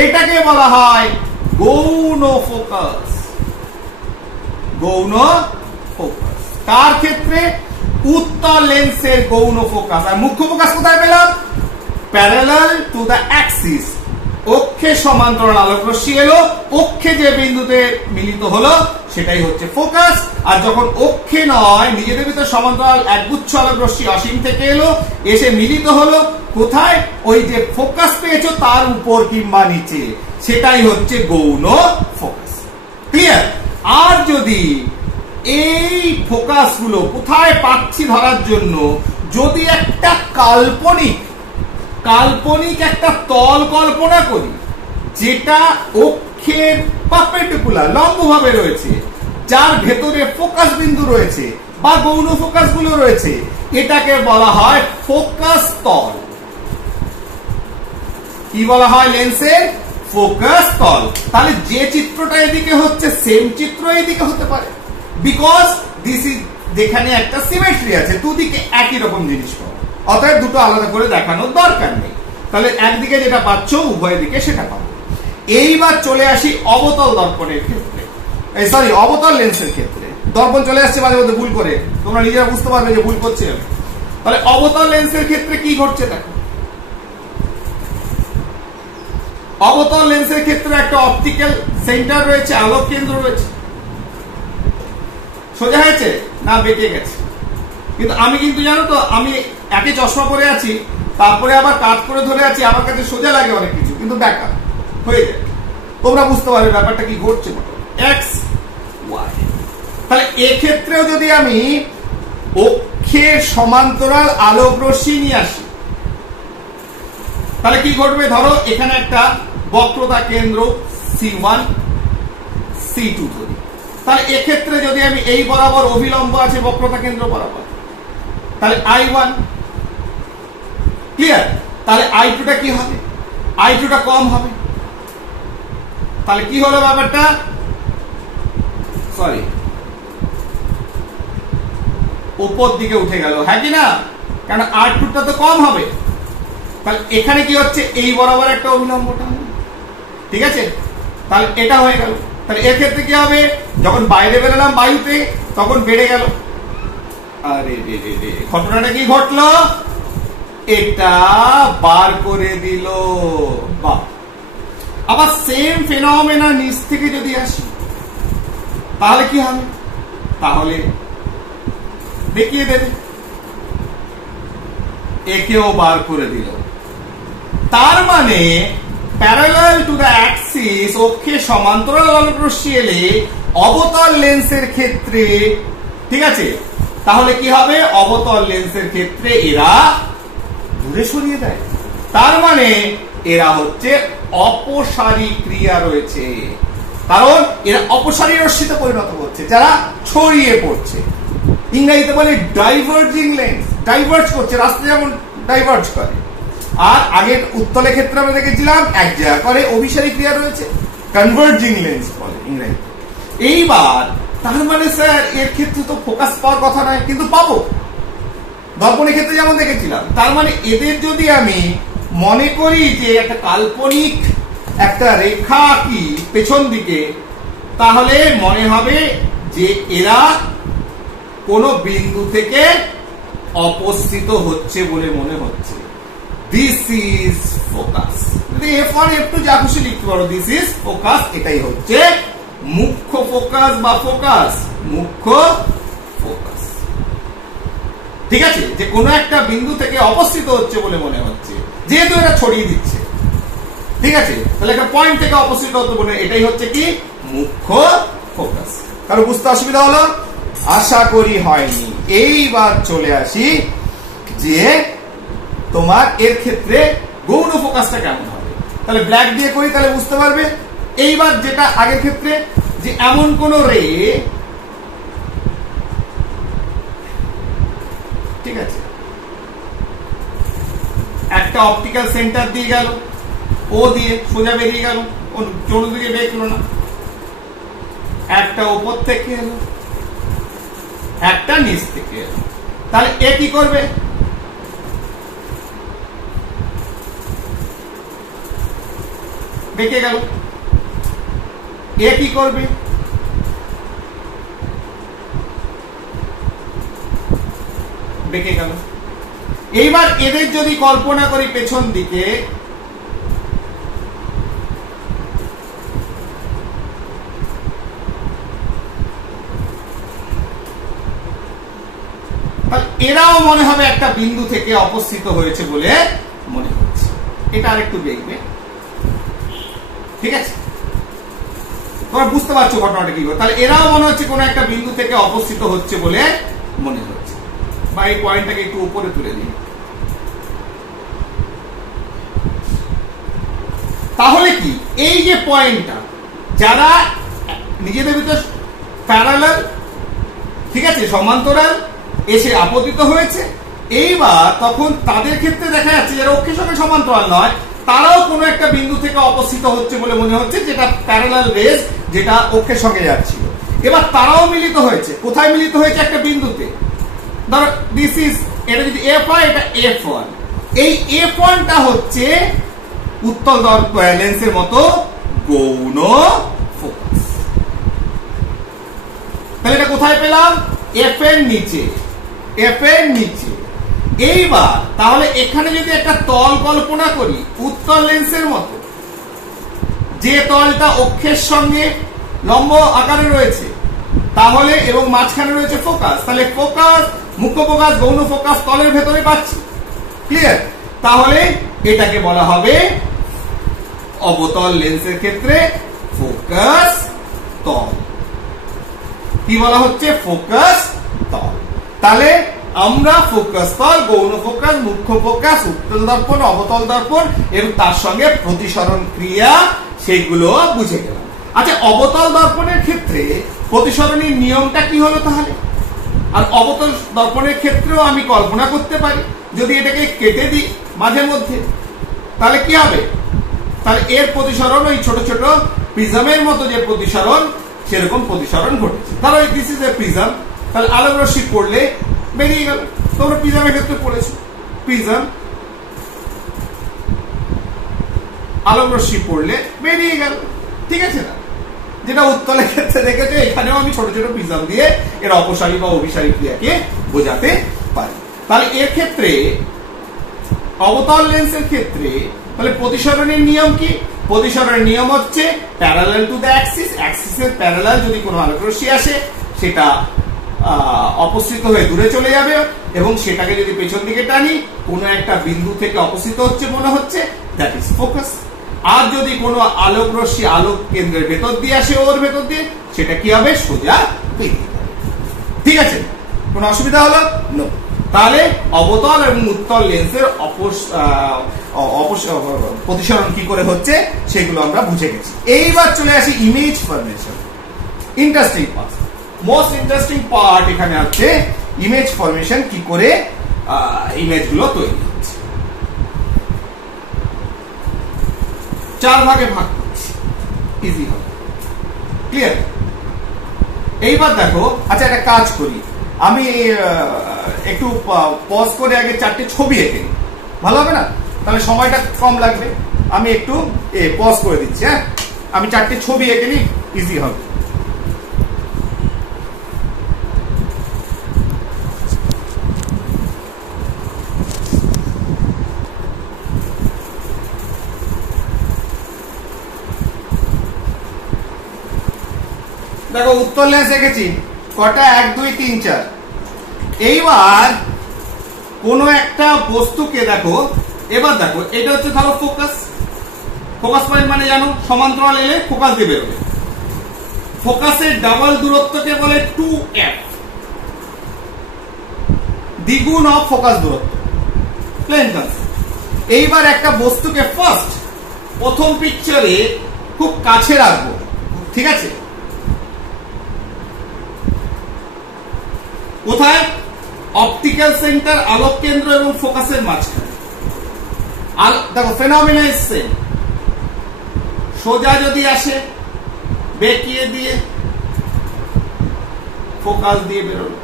এটাকে বলা হয় গৌণ ফোকাস। গৌণ ফোকাস কার ক্ষেত্রে? উত্তল লেন্সের গৌণ ফোকাস। আর মুখ্য ফোকাস কোথায় পেলাম? প্যারালাল টু দ্য অ্যাক্সিস, অক্ষে সমান্তরাল আলোক রশ্মি এলো, অক্ষে যে বিন্দুতে মিলিত হলো সেটাই হচ্ছে ফোকাস। আর যখন অক্ষে নয়, নিজেদের ভিতর সমান্তরাল একগুচ্ছ আলোক রশ্মি অসীম থেকে এলো, এসে মিলিত হলো কোথায়? ওই যে ফোকাস পেয়েছো তার উপর কিংবা নিচে, সেটাই হচ্ছে গৌণ ফোকাস। ক্লিয়ার? আর যদি এই ফোকাস গুলো কোথায় পাচ্ছি ধরার জন্য, যদি একটা কাল্পনিক একটা তল কল্পনা করি, যেটা অক্ষের পারপেন্ডিকুলার লম্বভাবে রয়েছে, যার ভেতরে ফোকাস বিন্দু রয়েছে বা গৌণ ফোকাস গুলো রয়েছে, এটাকে বলা হয় ফোকাস তল। কি বলা হয়? লেন্সের ফোকাস তল। তাহলে যে চিত্রটা এদিকে হচ্ছে, সেম চিত্র এদিকে হতে পারে, বিকজ যেখানে একটা সিমেট্রি আছে, দুদিকে একই রকম জিনিস পাবো, অতএব দুটো আলাদা করে দেখানোর দরকার নেই। তাহলে একদিকে যেটা পাচ্ছ উভয় দিকে সেটা পাবো। এইবার চলে আসি অবতল দর্পণের ক্ষেত্রে, সরি অবতল লেন্সের ক্ষেত্রে। দর্পণ চলে আসছে মাঝে মধ্যে ভুল করে, তোমরা নিজেরা বুঝতে পারবে যে ভুল করছে। তাহলে অবতল লেন্সের ক্ষেত্রে কি ঘটছে দেখো। অবতল লেন্সের ক্ষেত্রে একটা অপটিক্যাল সেন্টার রয়েছে, আলোক কেন্দ্র রয়েছে। সোজা হয়েছে না বেঁকে গেছে? কিন্তু আমি কিন্তু জানো তো, আমি একে চশমা পরে আছি, তারপরে আবার কাট করে ধরে আছি, আমার কাছে সোজা লাগে অনেক কিছু, কিন্তু ব্যাকা হয়ে যায়। তোমরা বুঝতে পারবে ব্যাপারটা কি ঘটছে। X Y. তাহলে এক্ষেত্রেও যদি আমি অক্ষের সমান্তরাল আলোক রশ্মি নিয়ে আসি, তাহলে কি ঘটবে? ধরো এখানে একটা বক্রতা কেন্দ্র C1 C2 ধরি, তাহলে এক্ষেত্রে যদি আমি এই বরাবর অভিলম্ব আছে বক্রতা কেন্দ্র বরাবর, তাহলে I1 ক্লিয়ার। তাহলে I2 টা কি হবে? I2 টা কম হবে। তাহলে কি হলো ব্যাপারটা? সরি, উপর দিকে উঠে গেল, হ্যাঁ কি না? কারণ R2 টা তো কম হবে। তাহলে এখানে কি হচ্ছে? এই বরাবর একটা অভিলম্বটা, ঠিক আছে? তাহলে এটা হয়ে গেল। তাহলে এর ক্ষেত্রে কি হবে? যখন বাইরে বেরোলাম বায়ুতে, তখন বেড়ে গেল। আরে রে রে রে, ঘটনাটা কি ঘটলো? এটা বার করে দিল। বাহ। আবার সেম ফেনোমেনা নিচ থেকে যদি আসি, তাহলে কি হবে? তাহলে দেখিয়ে দেবে, একেও বার করে দিল। তার মানে প্যারালাল টু দ্য অ্যাক্সিস, অক্ষের সমান্তরাল আলোক রশ্মি এলে অবতল লেন্সের ক্ষেত্রে, ঠিক আছে, তাহলে কি হবে? অবতল লেন্সের ক্ষেত্রে এরা দূরে সরিয়ে দেয়। তার মানে এরা হচ্ছে অপসারী ক্রিয়া রয়েছে, কারণ এরা অপসারী রশ্মিতে পরিণত হচ্ছে, যারা ছড়িয়ে পড়ছে। ইংরেজিতে বলে ডাইভার্জিং লেন্স, ডাইভার্জ করছে, রাস্তা যেমন ডাইভার্জ করে। আর আগের উত্তলের ক্ষেত্রে আমরা দেখেছিলাম এক জায়গা করে অভিসারী ক্রিয়া রয়েছে, কনভার্জিং লেন্স বলে ইংরেজি। এইবার তার মানে স্যার এর ক্ষেত্রে তো ফোকাস পাওয়ার কথা নয়, কিন্তু পাবো। দর্পণের ক্ষেত্রে যেমন দেখেছিলাম। তার মানে এদের যদি আমি মনে করি যে একটা কাল্পনিক একটা রেখা আঁকি পেছন দিকে, তাহলে মনে হবে যে এরা কোন বিন্দু থেকে অপসৃত হচ্ছে বলে মনে হচ্ছে। This is focus. F1 F2 যা খুশি লিখতে পারো, দিস ইজ ফোকাস। এটাই হচ্ছে মুখ্য ফোকাস বা ফোকাস, মুখ্য ফোকাস। ঠিক আছে, যে কোনো একটা বিন্দু থেকে অপসৃত হচ্ছে বলে মনে হচ্ছে, যেহেতু এটা ছড়িয়ে দিচ্ছে। ঠিক আছে, তাহলে একটা পয়েন্ট থেকে অপসৃত হতে বলে, এটাই হচ্ছে কি মুখ্য ফোকাস। কারো বুঝতে অসুবিধা হলো? আশা করি হয়নি। এইবার চলে আসি যে তোমার এর ক্ষেত্রে গৌণ ফোকাসটা কেমন হবে। তাহলে ব্ল্যাক দিয়ে করি, তাহলে বুঝতে পারবে। এইবার যেটা আগের ক্ষেত্রে, যে এমন কোন রে, ঠিক আছে, একটা অপটিক্যাল সেন্টার দিয়ে গেল, ও দিয়ে সোজা বেরিয়ে গেল, ও চতুর্দিকে বেরলো না, একটা উপর থেকে এলো, একটা নিচ থেকে এলো। তাহলে এ কি করবে? বেঁকে গেল। এ কি করবে? বেঁকে গেল। এইবার এদের যদি কল্পনা করি পেছন দিকে, এরাও মনে হবে একটা বিন্দু থেকে অপসৃত হয়েছে বলে মনে হচ্ছে। এটা আরেকটু দেখবে, ঠিক আছে? তোমরা বুঝতে পারছো ঘটনাটা কি? তাহলে এরাও মনে হচ্ছে কোন একটা বিন্দু থেকে অপসৃত হচ্ছে বলে মনে হচ্ছে। বা এই পয়েন্টটাকে একটু উপরে তুলে দিই। তাহলে কি এই যে পয়েন্টটা, যারা নিজেদের ভিতর প্যারালাল, ঠিক আছে, সমান্তরাল এসে আপতিত হয়েছে, এইবার তখন তাদের ক্ষেত্রে দেখা যাচ্ছে যারা অক্ষের সঙ্গে সমান্তরাল নয়, তারাও কোনো একটা বিন্দু থেকে অপসৃত হচ্ছে বলে মনে হচ্ছে, যেটা প্যারালাল রেজ, যেটা অক্ষের সঙ্গে যাচ্ছিল। এবার তারাও মিলিত হয়েছে, কোথায় মিলিত হয়েছে? একটা বিন্দুতে। ধরো দিস ইজ, এটা যদি এফ হয়, এটা F1। এই F1টা হচ্ছে উত্তল লেন্সের মতো গৌণ ফোকাস। তাহলে এটা কোথায় পেলাম? এফ এর নিচে, এফ এর নিচে। এইবার তাহলে এখানে যদি একটা তল কল্পনা করি উত্তল লেন্সের মতো, যে তলটা অক্ষের সঙ্গে লম্ব আকারে রয়েছে, তাহলে এবং মাঝখানে রয়েছে ফোকাস, তাহলে ফোকাস, মুখ্য ফোকাস, গৌণ ফোকাস তলের ভেতরে পাচ্ছি। ক্লিয়ার? তাহলে এটাকে বলা হবে অবতল লেন্সের ক্ষেত্রে ফোকাস তল। কি বলা হচ্ছে? ফোকাস তল। তাহলে আমরা ফোকাস তল, গৌণ ফোকাস, মুখ্য ফোকাস, উত্তল দর্পণ, অবতল দর্পণ এবং তার সঙ্গে প্রতিসরণ ক্রিয়া, সেগুলো বুঝে গেলাম। আচ্ছা, অবতল দর্পণের ক্ষেত্রে প্রতিসরণের নিয়মটা কি হলো তাহলে? আর অবতল দর্পণের ক্ষেত্রেও আমি কল্পনা করতে পারি, যদি এটাকে কেটে দিই মাঝে মধ্যে, তাহলে কি হবে? তাহলে এর প্রতিসরণ ওই ছোট ছোট প্রিজমের মতো যে প্রতিসরণ, সেরকম প্রতিসরণ ঘটেছে। ধরো দিস ইজ এ প্রিজম, তাহলে আলোক রশ্মি পড়লে বেরিয়ে গেল। তোমরা প্রিজমের ক্ষেত্রে পড়েছো, প্রিজম আলোক রশ্মি পড়লে বেরিয়ে গেল, ঠিক আছে না? যেটা উত্তলের ক্ষেত্রে দেখেছো, এখানেও আমি ছোট ছোট প্রিজম দিয়ে এর অপসারী বা অভিসারী ক্রিয়াকে বোঝাতে পারি। তাহলে এর ক্ষেত্রে, অবতল লেন্সের ক্ষেত্রে, তাহলে প্রতিসরণের নিয়ম কি? প্রতিসরণের নিয়ম হচ্ছে প্যারালাল টু দ্য অ্যাক্সিস, অ্যাক্সিসের প্যারালাল যদি কোনো আলোক রশ্মি আসে, সেটা অপসৃত হয়ে দূরে চলে যাবে, এবং সেটাকে যদি পেছন দিকে টানি, কোনো একটা বিন্দু থেকে অপসৃত হচ্ছে মনে হচ্ছে, দ্যাট ইজ ফোকাস। আর যদি কোনো আলোক রশ্মি আলোক কেন্দ্রের ভেতর দিয়ে আসে, ওর ভেতর দিয়ে, সেটা কি হবে? সোজা বেরিয়ে যাবে। ঠিক আছে? কোনো অসুবিধা হলো? নো। তাহলে অবতল এবং উত্তল লেন্সের প্রতিসরণ কি করে হচ্ছে সেগুলো আমরা বুঝে গেছি। এইবার চলে আসি image formation. Interesting part, most interesting part এখানে আছে ইমেজ ফরমেশন, কি করে ইমেজ গুলো তৈরি হচ্ছে। 4 ভাগে ভাগ করছি, ইজি হবে। ক্লিয়ার? এইবার দেখো, আচ্ছা একটা কাজ করি, আমি একটু পজ করে আগে 4টে ছবি এঁকে নিই, ভালো হবে না? তাহলে সময়টা কম লাগবে। আমি একটু পজ করে দিচ্ছি। হ্যাঁ, আমি 4টে ছবি এঁকে নিই, ইজি হবে। দেখো, উত্তল লেন্স এঁকেছি কটা? 1 2 3 4। এইবার কোন একটা বস্তুকে দেখো, এবার দেখো, এটা হচ্ছে ধরো ফোকাস। ফোকাস পয়েন্ট মানে জানো, সমান্তরাল এলে ফোকাস দিয়ে বেরোবে। ফোকাসের ডাবল দূরত্বকে বলে 2f, দ্বিগুণ অফ ফোকাস দূরত্ব, প্লেন কনসেপ্ট। এইবার একটা বস্তুকে প্রথম পিকচারে খুব কাছে রাখবো, ঠিক আছে? কোথায়? অপটিক্যাল সেন্টার, আলোক কেন্দ্র এবং ফোকাসের মাঝখানে। দেখো, ফেনোমেনা ইজ সেম। সোজা যদি আসে, বেঁকিয়ে দিয়ে ফোকাস দিয়ে বেরোলো,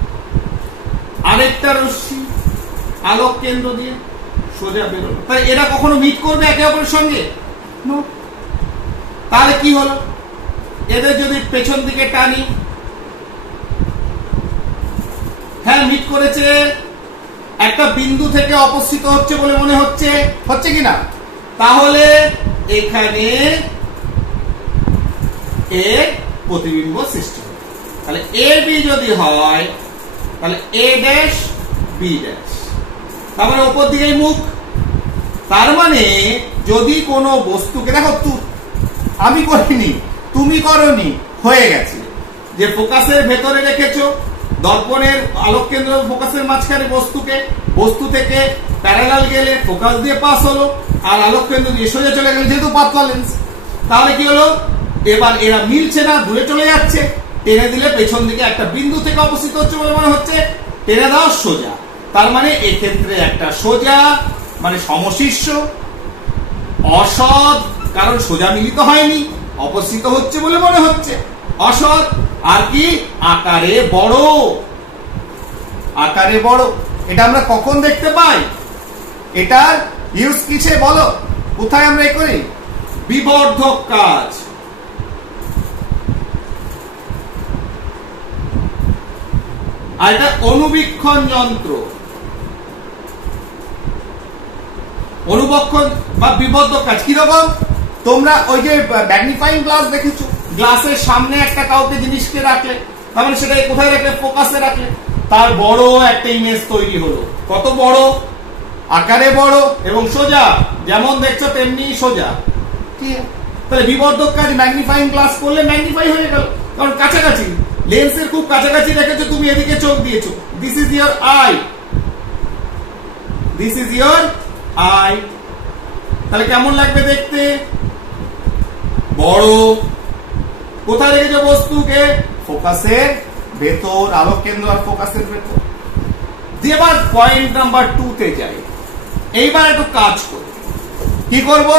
আরেকটা রশ্মি আলোক কেন্দ্র দিয়ে সোজা বেরোলো, তাই এরা কখনো মিট করবে একে অপরের সঙ্গে? নো। তাহলে কি হলো? এদের যদি পেছন দিকে টানি, হ্যাঁ মিট করেছে, একটা বিন্দু থেকে অপসৃত হচ্ছে বলে মনে হচ্ছে, হচ্ছে কিনা? তাহলে এখানে এর প্রতিবিম্ব সৃষ্টি হবে। তাহলে এ বি যদি হয়, তাহলে এ ড্যাশ বি ড্যাশ, তার মানে উপর দিকেই মুখ। তার মানে যদি কোনো বস্তুকে, দেখো আমি করিনি, তুমি করনি, হয়ে গেছে যে ফোকাসের ভেতরে রেখেছো, দর্পণের আলোক কেন্দ্র ফোকাসের মাঝখানে বস্তুকে, বস্তু থেকে প্যারালাল গেলে ফোকাস দিয়ে পাস হলো, আর আলোক কেন্দ্র দিয়ে সোজা চলে গেল, যেহেতু পাতলা লেন্স। তাহলে কি হলো? এবার এরা মিলছে না, দূরে চলে যাচ্ছে। টেনে দিলে পেছন দিকে একটা বিন্দু থেকে অবস্থিত হচ্ছে বলে মনে হচ্ছে, টেনে দাও সোজা। তার মানে এক্ষেত্রে একটা সোজা মানে সমশীর্ষ, অসৎ, কারণ সোজা মিলিত হয়নি, অপসৃত হচ্ছে বলে মনে হচ্ছে। অসৎ আর কি আকারে বড়, আকারে বড়। এটা আমরা কখন দেখতে পাই? এটার ইউজ কিসে বলো? কোথায় আমরা এই করি? বিবর্ধক কাজ। আর এটা অনুবীক্ষণ যন্ত্র, অনুবক্ষণ বা বিবর্ধক কাজ। কিরকম? তোমরা ওই যে ম্যাগনিফাইং গ্লাস দেখেছো, গ্লাসের সামনে একটা কাউকে জিনিসকে রাখলে, তার মানে সেটা কোথায় রাখলে? ফোকাসে রাখলে, তার বড় একটা ইমেজ তৈরি হলো। কত বড়? আকারে বড় এবং সোজা, যেমন দেখছো তেমনি সোজা। ঠিক আছে, তাহলে বিবর্ধক কাজ ম্যাগনিফাইং গ্লাস করলে ম্যাগনিফাই হয়ে গেল, কারণ কাছাকাছি, লেন্সের খুব কাছাকাছি রেখেছো তুমি, এদিকে চোখ দিয়েছো। This is your I, this is your I. তাহলে কেমন লাগবে দেখতে? বড়। কোথায় রেখেছো বস্তুকে? ফোকাসের ভেতর, আলোক কেন্দ্র আর ফোকাসের ভেতর। দিয়ে এবার পয়েন্ট নাম্বার 2 তে যাই। এইবার একটু কাজ করি। কি করব?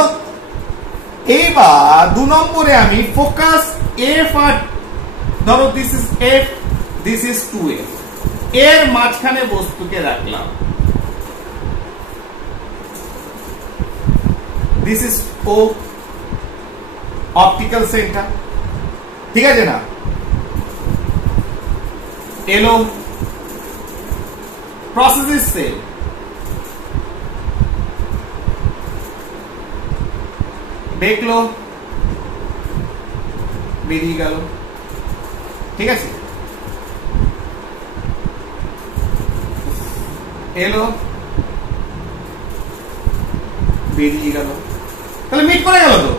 এইবার 2 নম্বরে আমি ফোকাস এফ আর, ধরো this is F, this is 2f, এর মাঝখানে বস্তুকে রাখলাম। This is O, optical centre. ঠিক আছে না? এলো, প্রসেস ইজ সেম। দেখলো, বেরিয়ে গেল। ঠিক আছে, এলো, বেরিয়ে গেল। তাহলে মিট করে গেল তো।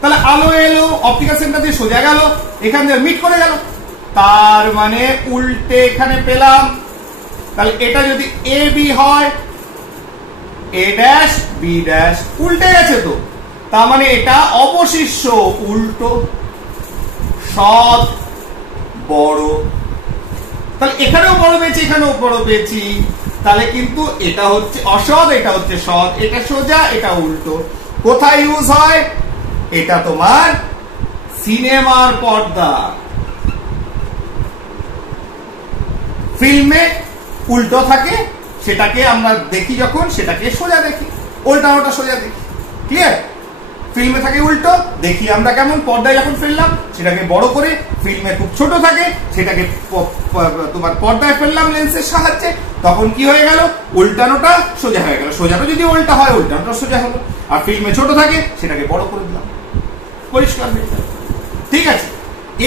তাহলে আলো এলো, অপটিক্যাল সেন্টার দিয়ে সোজা গেল, এখান দিয়ে মিট করে গেল। তার মানে উল্টে এখানে পেলাম। তাহলে এটা যদি এ বি হয়, এ ড্যাশ বি ড্যাশ, উল্টে গেছে তো। তার মানে এটা অবশিষ্ট, উল্টো, সৎ, বড়। তাহলে এখানেও বড় পেয়েছি, এখানেও বড় পেয়েছি। তাহলে কিন্তু এটা হচ্ছে অসৎ, এটা হচ্ছে সৎ, এটা সোজা, এটা উল্টো। কোথায় ইউজ হয়? এটা তোমার সিনেমার পর্দা, ফিল্মে উল্টো থাকে, সেটাকে আমরা দেখি যখন, সেটাকে সোজা দেখি, উল্টানোটা সোজা দেখি। ক্লিয়ার? ফিল্মে থাকে উল্টো, দেখি আমরা কেমন, পর্দায় যখন ফেললাম সেটাকে বড় করে, ফিল্মে খুব ছোট থাকে, সেটাকে তোমার পর্দায় ফেললাম লেন্সের সাহায্যে, তখন কি হয়ে গেল? উল্টানোটা সোজা হয়ে গেল। সোজাটা যদি উল্টা হয়, উল্টানোটা সোজা হলো। আর ফিল্মে ছোট থাকে, সেটাকে বড় করে দিলাম। পরিষ্কার হয়ে গেল। ঠিক আছে,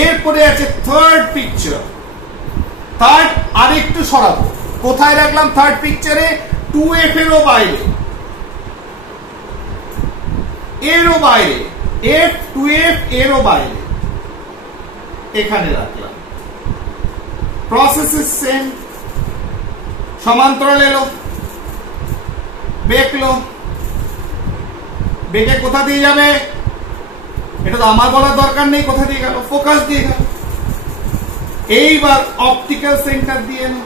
এরপরে আছে থার্ড পিকচার। থার্ড আর একটু সরাবো। কোথায় রাখলাম থার্ড পিকচারে? 2f এরও বাইরে, এরও বাইরে, f 2f এরও বাইরে, এখানে রাখলাম। Process is same. সমান্তরাল এলো, বেঁকলো, বেঁকে কোথা দিয়ে যাবে? এটা তো আমার বলার দরকার নেই, কোথা দিয়ে গেল? ফোকাস দিয়ে গেল। এইবার অপটিক্যাল সেন্টার দিয়ে এলো,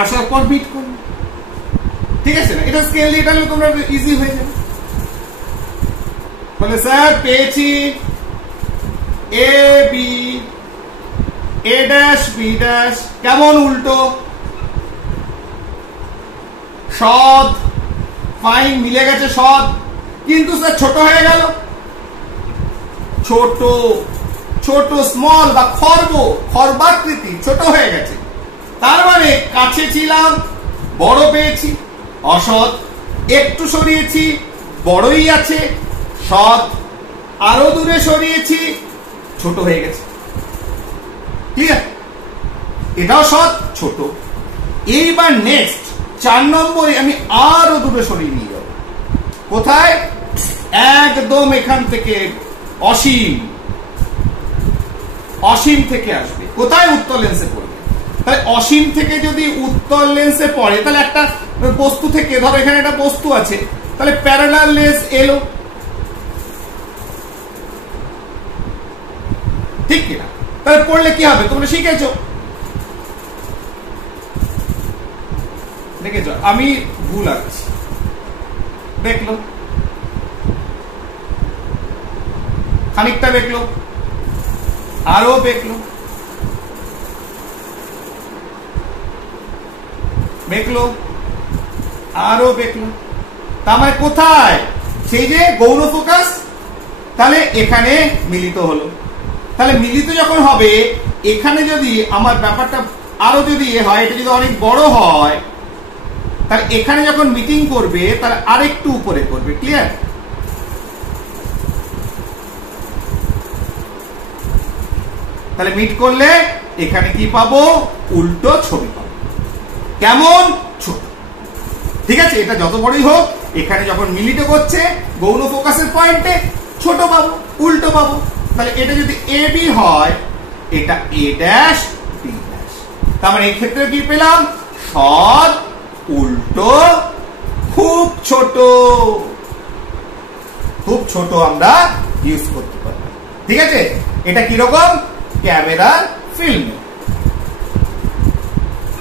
আসার পর বিট করলো। ঠিক আছে না? এটা স্কেল দিয়ে টানলে তোমরা ইজি হয়ে যাবে। বলে স্যার পেয়েছি A B, a dash B dash, কেমন উল্টো? সৎ, ফাইন, মিলে গেছে সৎ, কিন্তু স্যার ছোট হয়ে গেল। ছোট, ছোট, স্মল বা খর্ব, খর্বাকৃতি, ছোট হয়ে গেছে। তার মানে কাছে ছিলাম, বড় পেয়েছি। অসৎ, একটু সরিয়েছি, বড়ই আছে। সৎ, আরো দূরে সরিয়েছি, ছোট হয়ে গেছে। ক্লিয়ার? এটাও সৎ, ছোট। এইবার নেক্সট 4 নম্বরে আমি আরো দূরে সরিয়ে নিয়ে যাব। কোথায়? একদম এখান থেকে অসীম, অসীম থেকে আসবে। কোথায়? উত্তর লেন্সে পড়বে। তাহলে অসীম থেকে যদি উত্তর লেন্সে পড়ে, তাহলে একটা বস্তু থেকে, ধরো এখানে একটা বস্তু আছে, তাহলে প্যারালাল লেন্স এলো। ঠিক কিনা? তাহলে পড়লে কি হবে? তোমরা শিখেছো, দেখেছো? আমি ভুল আছি, দেখলো খানিকটা বেঁকলো, আরো বেঁকলো, বেঁকলো, আরো বেঁকলো। তার মানে কোথায়? সেই যে গৌণ ফোকাস, তাহলে এখানে মিলিত হলো। তাহলে মিলিত যখন হবে, এখানে যদি আমার ব্যাপারটা আরো যদি হয়, এটা যদি অনেক বড় হয়, তাহলে এখানে যখন মিটিং করবে তাহলে আরেকটু উপরে করবে। ক্লিয়ার? তাহলে মিট করলে এখানে কি পাবো? উল্টো ছবি পাবো। কেমন? ছোট। ঠিক আছে, এটা যত বড়ই হোক, এখানে যখন মিলিত করছে গৌণ ফোকাসের পয়েন্টে ছোট পাবো, উল্টো পাবো। তাহলে এটা যদি এ বি হয়, এটা এ ড্যাশ বি ড্যাশ। তার মানে এই ক্ষেত্রে কি পেলাম? সৎ, উল্টো, খুব ছোট। খুব ছোট আমরা ইউজ করতে পারি। ঠিক আছে, এটা কিরকম? Camera film.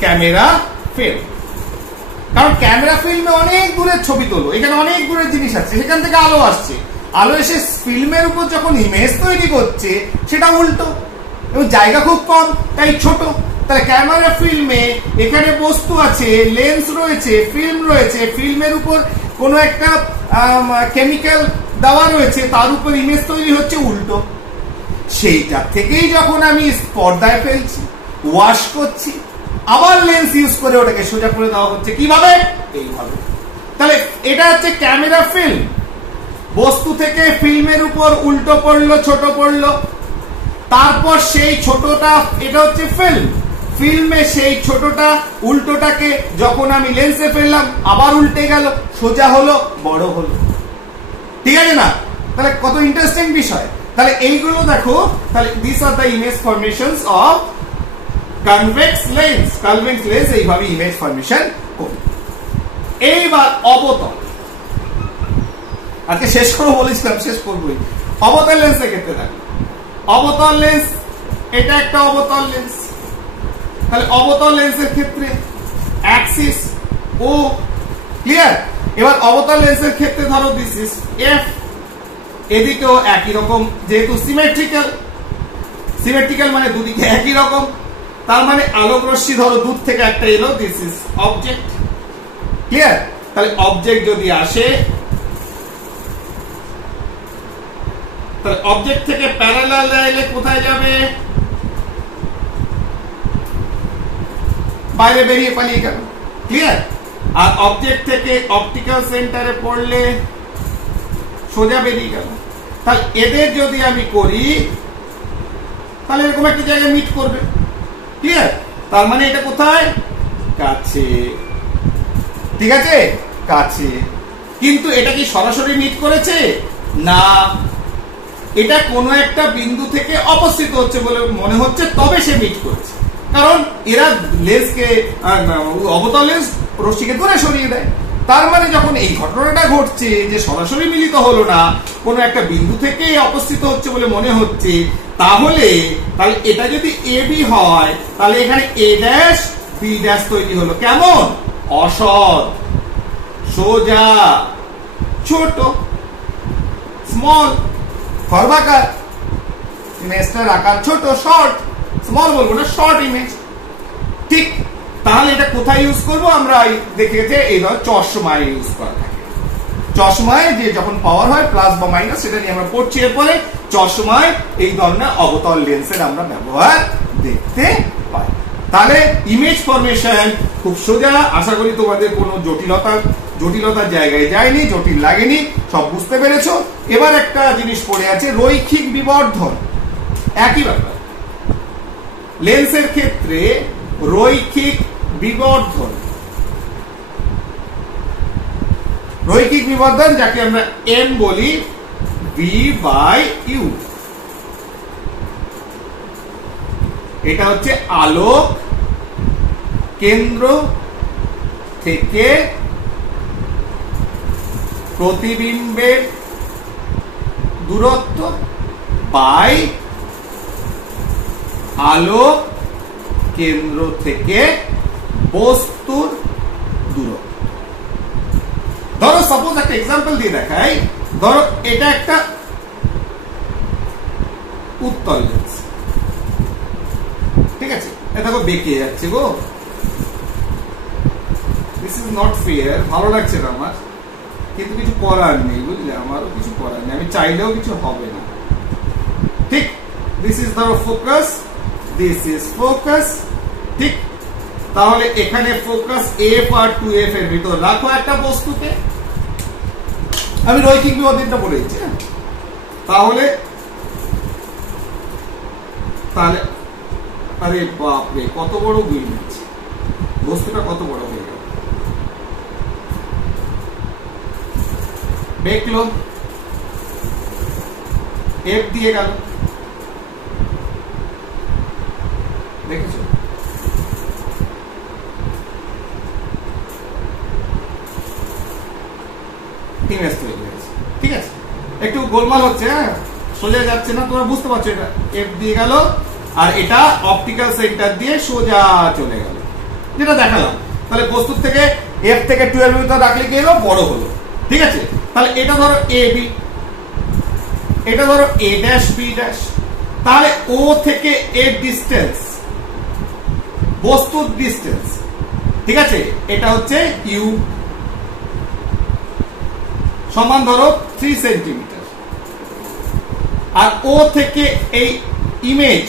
ক্যামেরা ফিল্ম, কারণ ক্যামেরা ফিল্মে অনেক দূরের ছবি তোলো, এখানে অনেক দূরের জিনিস আছে, সেখান থেকে আলো আসছে, আলো এসে ফিল্মের উপর যখন ইমেজ তৈরি করছে সেটা উল্টো, এবং জায়গা খুব কম, তাই ছোট। তাহলে ক্যামেরা ফিল্মে এখানে বস্তু আছে, লেন্স রয়েছে, ফিল্ম রয়েছে, ফিল্মের উপর কোনো একটা কেমিক্যাল দেওয়া রয়েছে, তার উপর ইমেজ তৈরি হচ্ছে উল্টো। সেইটা থেকেই যখন আমি পর্দায় ফেলছি, ওয়াশ করছি, আবার লেন্স ইউজ করে ওটাকে সোজা করে দেওয়া হচ্ছে। কিভাবে? এইভাবে। তাহলে এটা হচ্ছে ক্যামেরা ফিল্ম। বস্তু থেকে ফিল্মের উপর উল্টো পড়লো, ছোট পড়লো, তারপর সেই ছোটটা, এটা হচ্ছে ফিল্ম, ফিল্মে সেই ছোটটা উল্টোটাকে যখন আমি লেন্সে ফেললাম, আবার উল্টে গেল, সোজা হলো, বড় হলো। ঠিক আছে না? তাহলে কত ইন্টারেস্টিং বিষয়। তাহলে এইগুলো দেখো, তাহলে this are the image formations of convex lens. Convex lens এইভাবে ইমেজ ফরমেশন করবে। এইবার অবতল, আজকে শেষ করে বলেছিলাম, শেষ করবোই। অবতল লেন্সের ক্ষেত্রে দেখো, অবতল লেন্স, এটা একটা অবতল লেন্স। তাহলে অবতল লেন্সের ক্ষেত্রে অ্যাক্সিস ও। ক্লিয়ার? এবার অবতল লেন্সের ক্ষেত্রে ধরো দিস ইজ এফ, এদিকেও একই রকম, যেহেতু সিমেট্রিক্যাল, সিমেট্রিক্যাল মানে দুদিকে একই রকম, তার মানে আলোক রশ্মি ধরো দূর থেকে একটা এলো, দিস ইজ অবজেক্ট। ক্লিয়ার? তাহলে অবজেক্ট যদি আসে, তাহলে অবজেক্ট থেকে প্যারালাল এলে কোথায় যাবে? বাইরে বেরিয়ে পালিয়ে গেল। ক্লিয়ার? আর অবজেক্ট থেকে অপটিক্যাল সেন্টারে পড়লে সোজা বেরিয়ে গেল। তাহলে এদের যদি আমি করি, তাহলে এরকম একটা জায়গায় মিট করবে। ক্লিয়ার? তার মানে এটা কোথায়? কাছে। ঠিক আছে, কাছে। কিন্তু এটা কি সরাসরি মিট করেছে? না, এটা কোনো একটা বিন্দু থেকে অবস্থিত হচ্ছে বলে মনে হচ্ছে, তবে সে মিট করেছে। কারণ এরা লেন্সকে, অবতল লেন্স রশ্মিকে দূরে সরিয়ে দেয়। তার মানে যখন এই ঘটনাটা ঘটছে যে সরাসরি মিলিত হলো না, কোনো একটা বিন্দু থেকে অবস্থিত হচ্ছে বলে মনে হচ্ছে, তাহলে এটা যদি এ বি হয়, তাহলে এখানে এ ড্যাশ বি ড্যাশ তৈরি হলো। কেমন? অসৎ, সোজা, ছোট, স্মল, খর্বাকার। ইমেজটার আকার ছোট, শর্ট, স্মল বলবো না, শর্ট ইমেজ। ঠিক। তাহলে এটা কোথায় ইউজ করবো? আমরা দেখেছি এই ধর চশমায় ইউজ করা থাকে। চশমায় যে যখন পাওয়ার হয় প্লাস বা মাইনাস, সেটা নিয়ে আমরা পড়ছি এরপরে। চশমায় এই ধরনের অবতল লেন্সের আমরা ব্যবহার দেখতে পাই। তাহলে ইমেজ ফরমেশন খুব সোজা। আশা করি তোমাদের কোনো জটিলতার জায়গায় যায়নি, জটিল লাগেনি, সব বুঝতে পেরেছো। এবার একটা জিনিস পড়ে আছে, রৈখিক বিবর্ধন। একই ব্যাপার লেন্সের ক্ষেত্রে, রৈখিক বিবর্ধন। রৈখিক বিবর্ধন যাকে আমরা এম বলি, ভি বাই ইউ। এটা হচ্ছে আলোক কেন্দ্র থেকে প্রতিবিম্বের দূরত্ব বাই আলোক কেন্দ্র থেকে বস্তুর দূরত্ব। ধরো সাপোজ একটা এক্সাম্পল দিয়ে দেখাই। ধরো এটা একটা উত্তল লেন্স। ঠিক আছে, এটা দেখো বেঁকে যাচ্ছে গো, দিস ইজ নট ফেয়ার, ভালো লাগছে না আমার, কিন্তু কিছু করার নেই, বুঝলে, আমারও কিছু করার নেই, আমি চাইলেও কিছু হবে না। ঠিক, দিস ইজ ধরো ফোকাস, দিস ইজ ফোকাস। ঠিক, তাহলে এখানে ফোকাস এফ আর 2f এর ভিতর রাখো একটা বস্তুকে, আমি রৈখিক বিবর্ধনটা বলে দিচ্ছি। তাহলে তাহলে আরে বাপরে, কত বড় দুই নিচ্ছে, বস্তুটা কত বড় হয়ে গেল, দেখলো এফ দিয়ে গেল, দেখেছো, ইমেজ তৈরি হয়েছে। ঠিক আছে, একটু গোলমাল হচ্ছে, হ্যাঁ, সোজা যাচ্ছে না, তোমরা বুঝতে পারছো, এটা এফ দিয়ে গেল আর এটা অপটিক্যাল সেন্টার দিয়ে সোজা চলে গেল, যেটা দেখালাম। তাহলে বস্তুর থেকে এফ থেকে 12 এর ভিতর রাখলে কি হলো, বড় হলো। ঠিক আছে, তাহলে এটা ধরো এ বি, এটা ধরো এ ড্যাশ বি ড্যাশ, তাহলে ও থেকে এর ডিস্টেন্স, বস্তুর ডিস্টেন্স, ঠিক আছে, এটা হচ্ছে ইউ, সমান ধরো 3 সেন্টিমিটার। আর ও থেকে এই ইমেজ,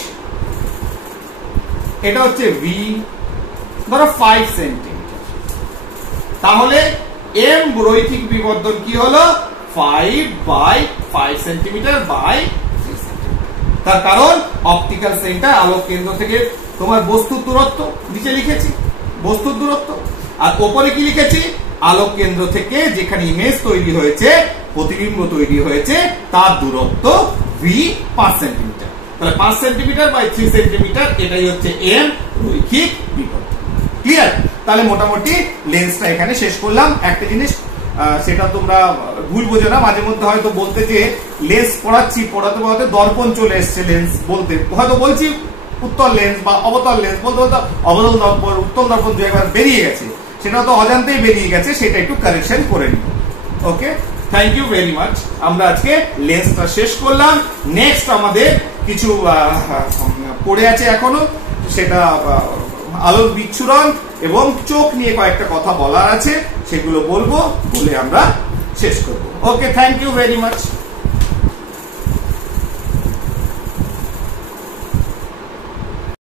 এটা হচ্ছে ভি, ধরো 5 সেন্টিমিটার। তাহলে এম রৈখিক বিবর্ধন কি হলো, 5/5 সেন্টিমিটার বাই 3 সেন্টিমিটার। তার কারণ অপটিক্যাল সেন্টার, আলোক কেন্দ্র থেকে তোমার বস্তুর দূরত্ব, নিচে লিখেছি বস্তুর দূরত্ব, আর উপরে কি লিখেছি, আলোক কেন্দ্র থেকে যেখানে ইমেজ তৈরি হয়েছে, প্রতিবিম্ব তৈরি হয়েছে, তার দূরত্ব ভি 5 সেন্টিমিটার। তাহলে 5 সেন্টিমিটার বাই 3 সেন্টিমিটার, এটাই হচ্ছে এম রৈখিক বিবর্ধন। ক্লিয়ার? তাহলে মোটামুটি লেন্সটা এখানে শেষ করলাম। একটা জিনিস সেটা তোমরা ভুল বোঝো না, মাঝে মধ্যে হয়তো বলতে যে লেন্স পড়াচ্ছি, পড়াতে পড়াতে দর্পণ চলে এসছে লেন্স বলতে, হয়তো বলছি উত্তল লেন্স বা অবতল লেন্স, বলতে বলতে অবতল দর্পণ উত্তল দর্পণ দু একবার বেরিয়ে গেছে, সেটা তো অজান্তেই বেরিয়ে গেছে, সেটা একটু কারেকশন করে নিও। ওকে, থ্যাংক ইউ ভেরি মাচ। আমরা আজকে লেন্সটা শেষ করলাম। নেক্সট আমাদের কিছু পড়ে আছে এখনো, সেটা আলোর বিচ্ছুরণ এবং চোখ নিয়ে কয়েকটা কথা বলার আছে, সেগুলো বলবো, বলে আমরা শেষ করবো। ওকে, থ্যাংক ইউ ভেরি মাচ।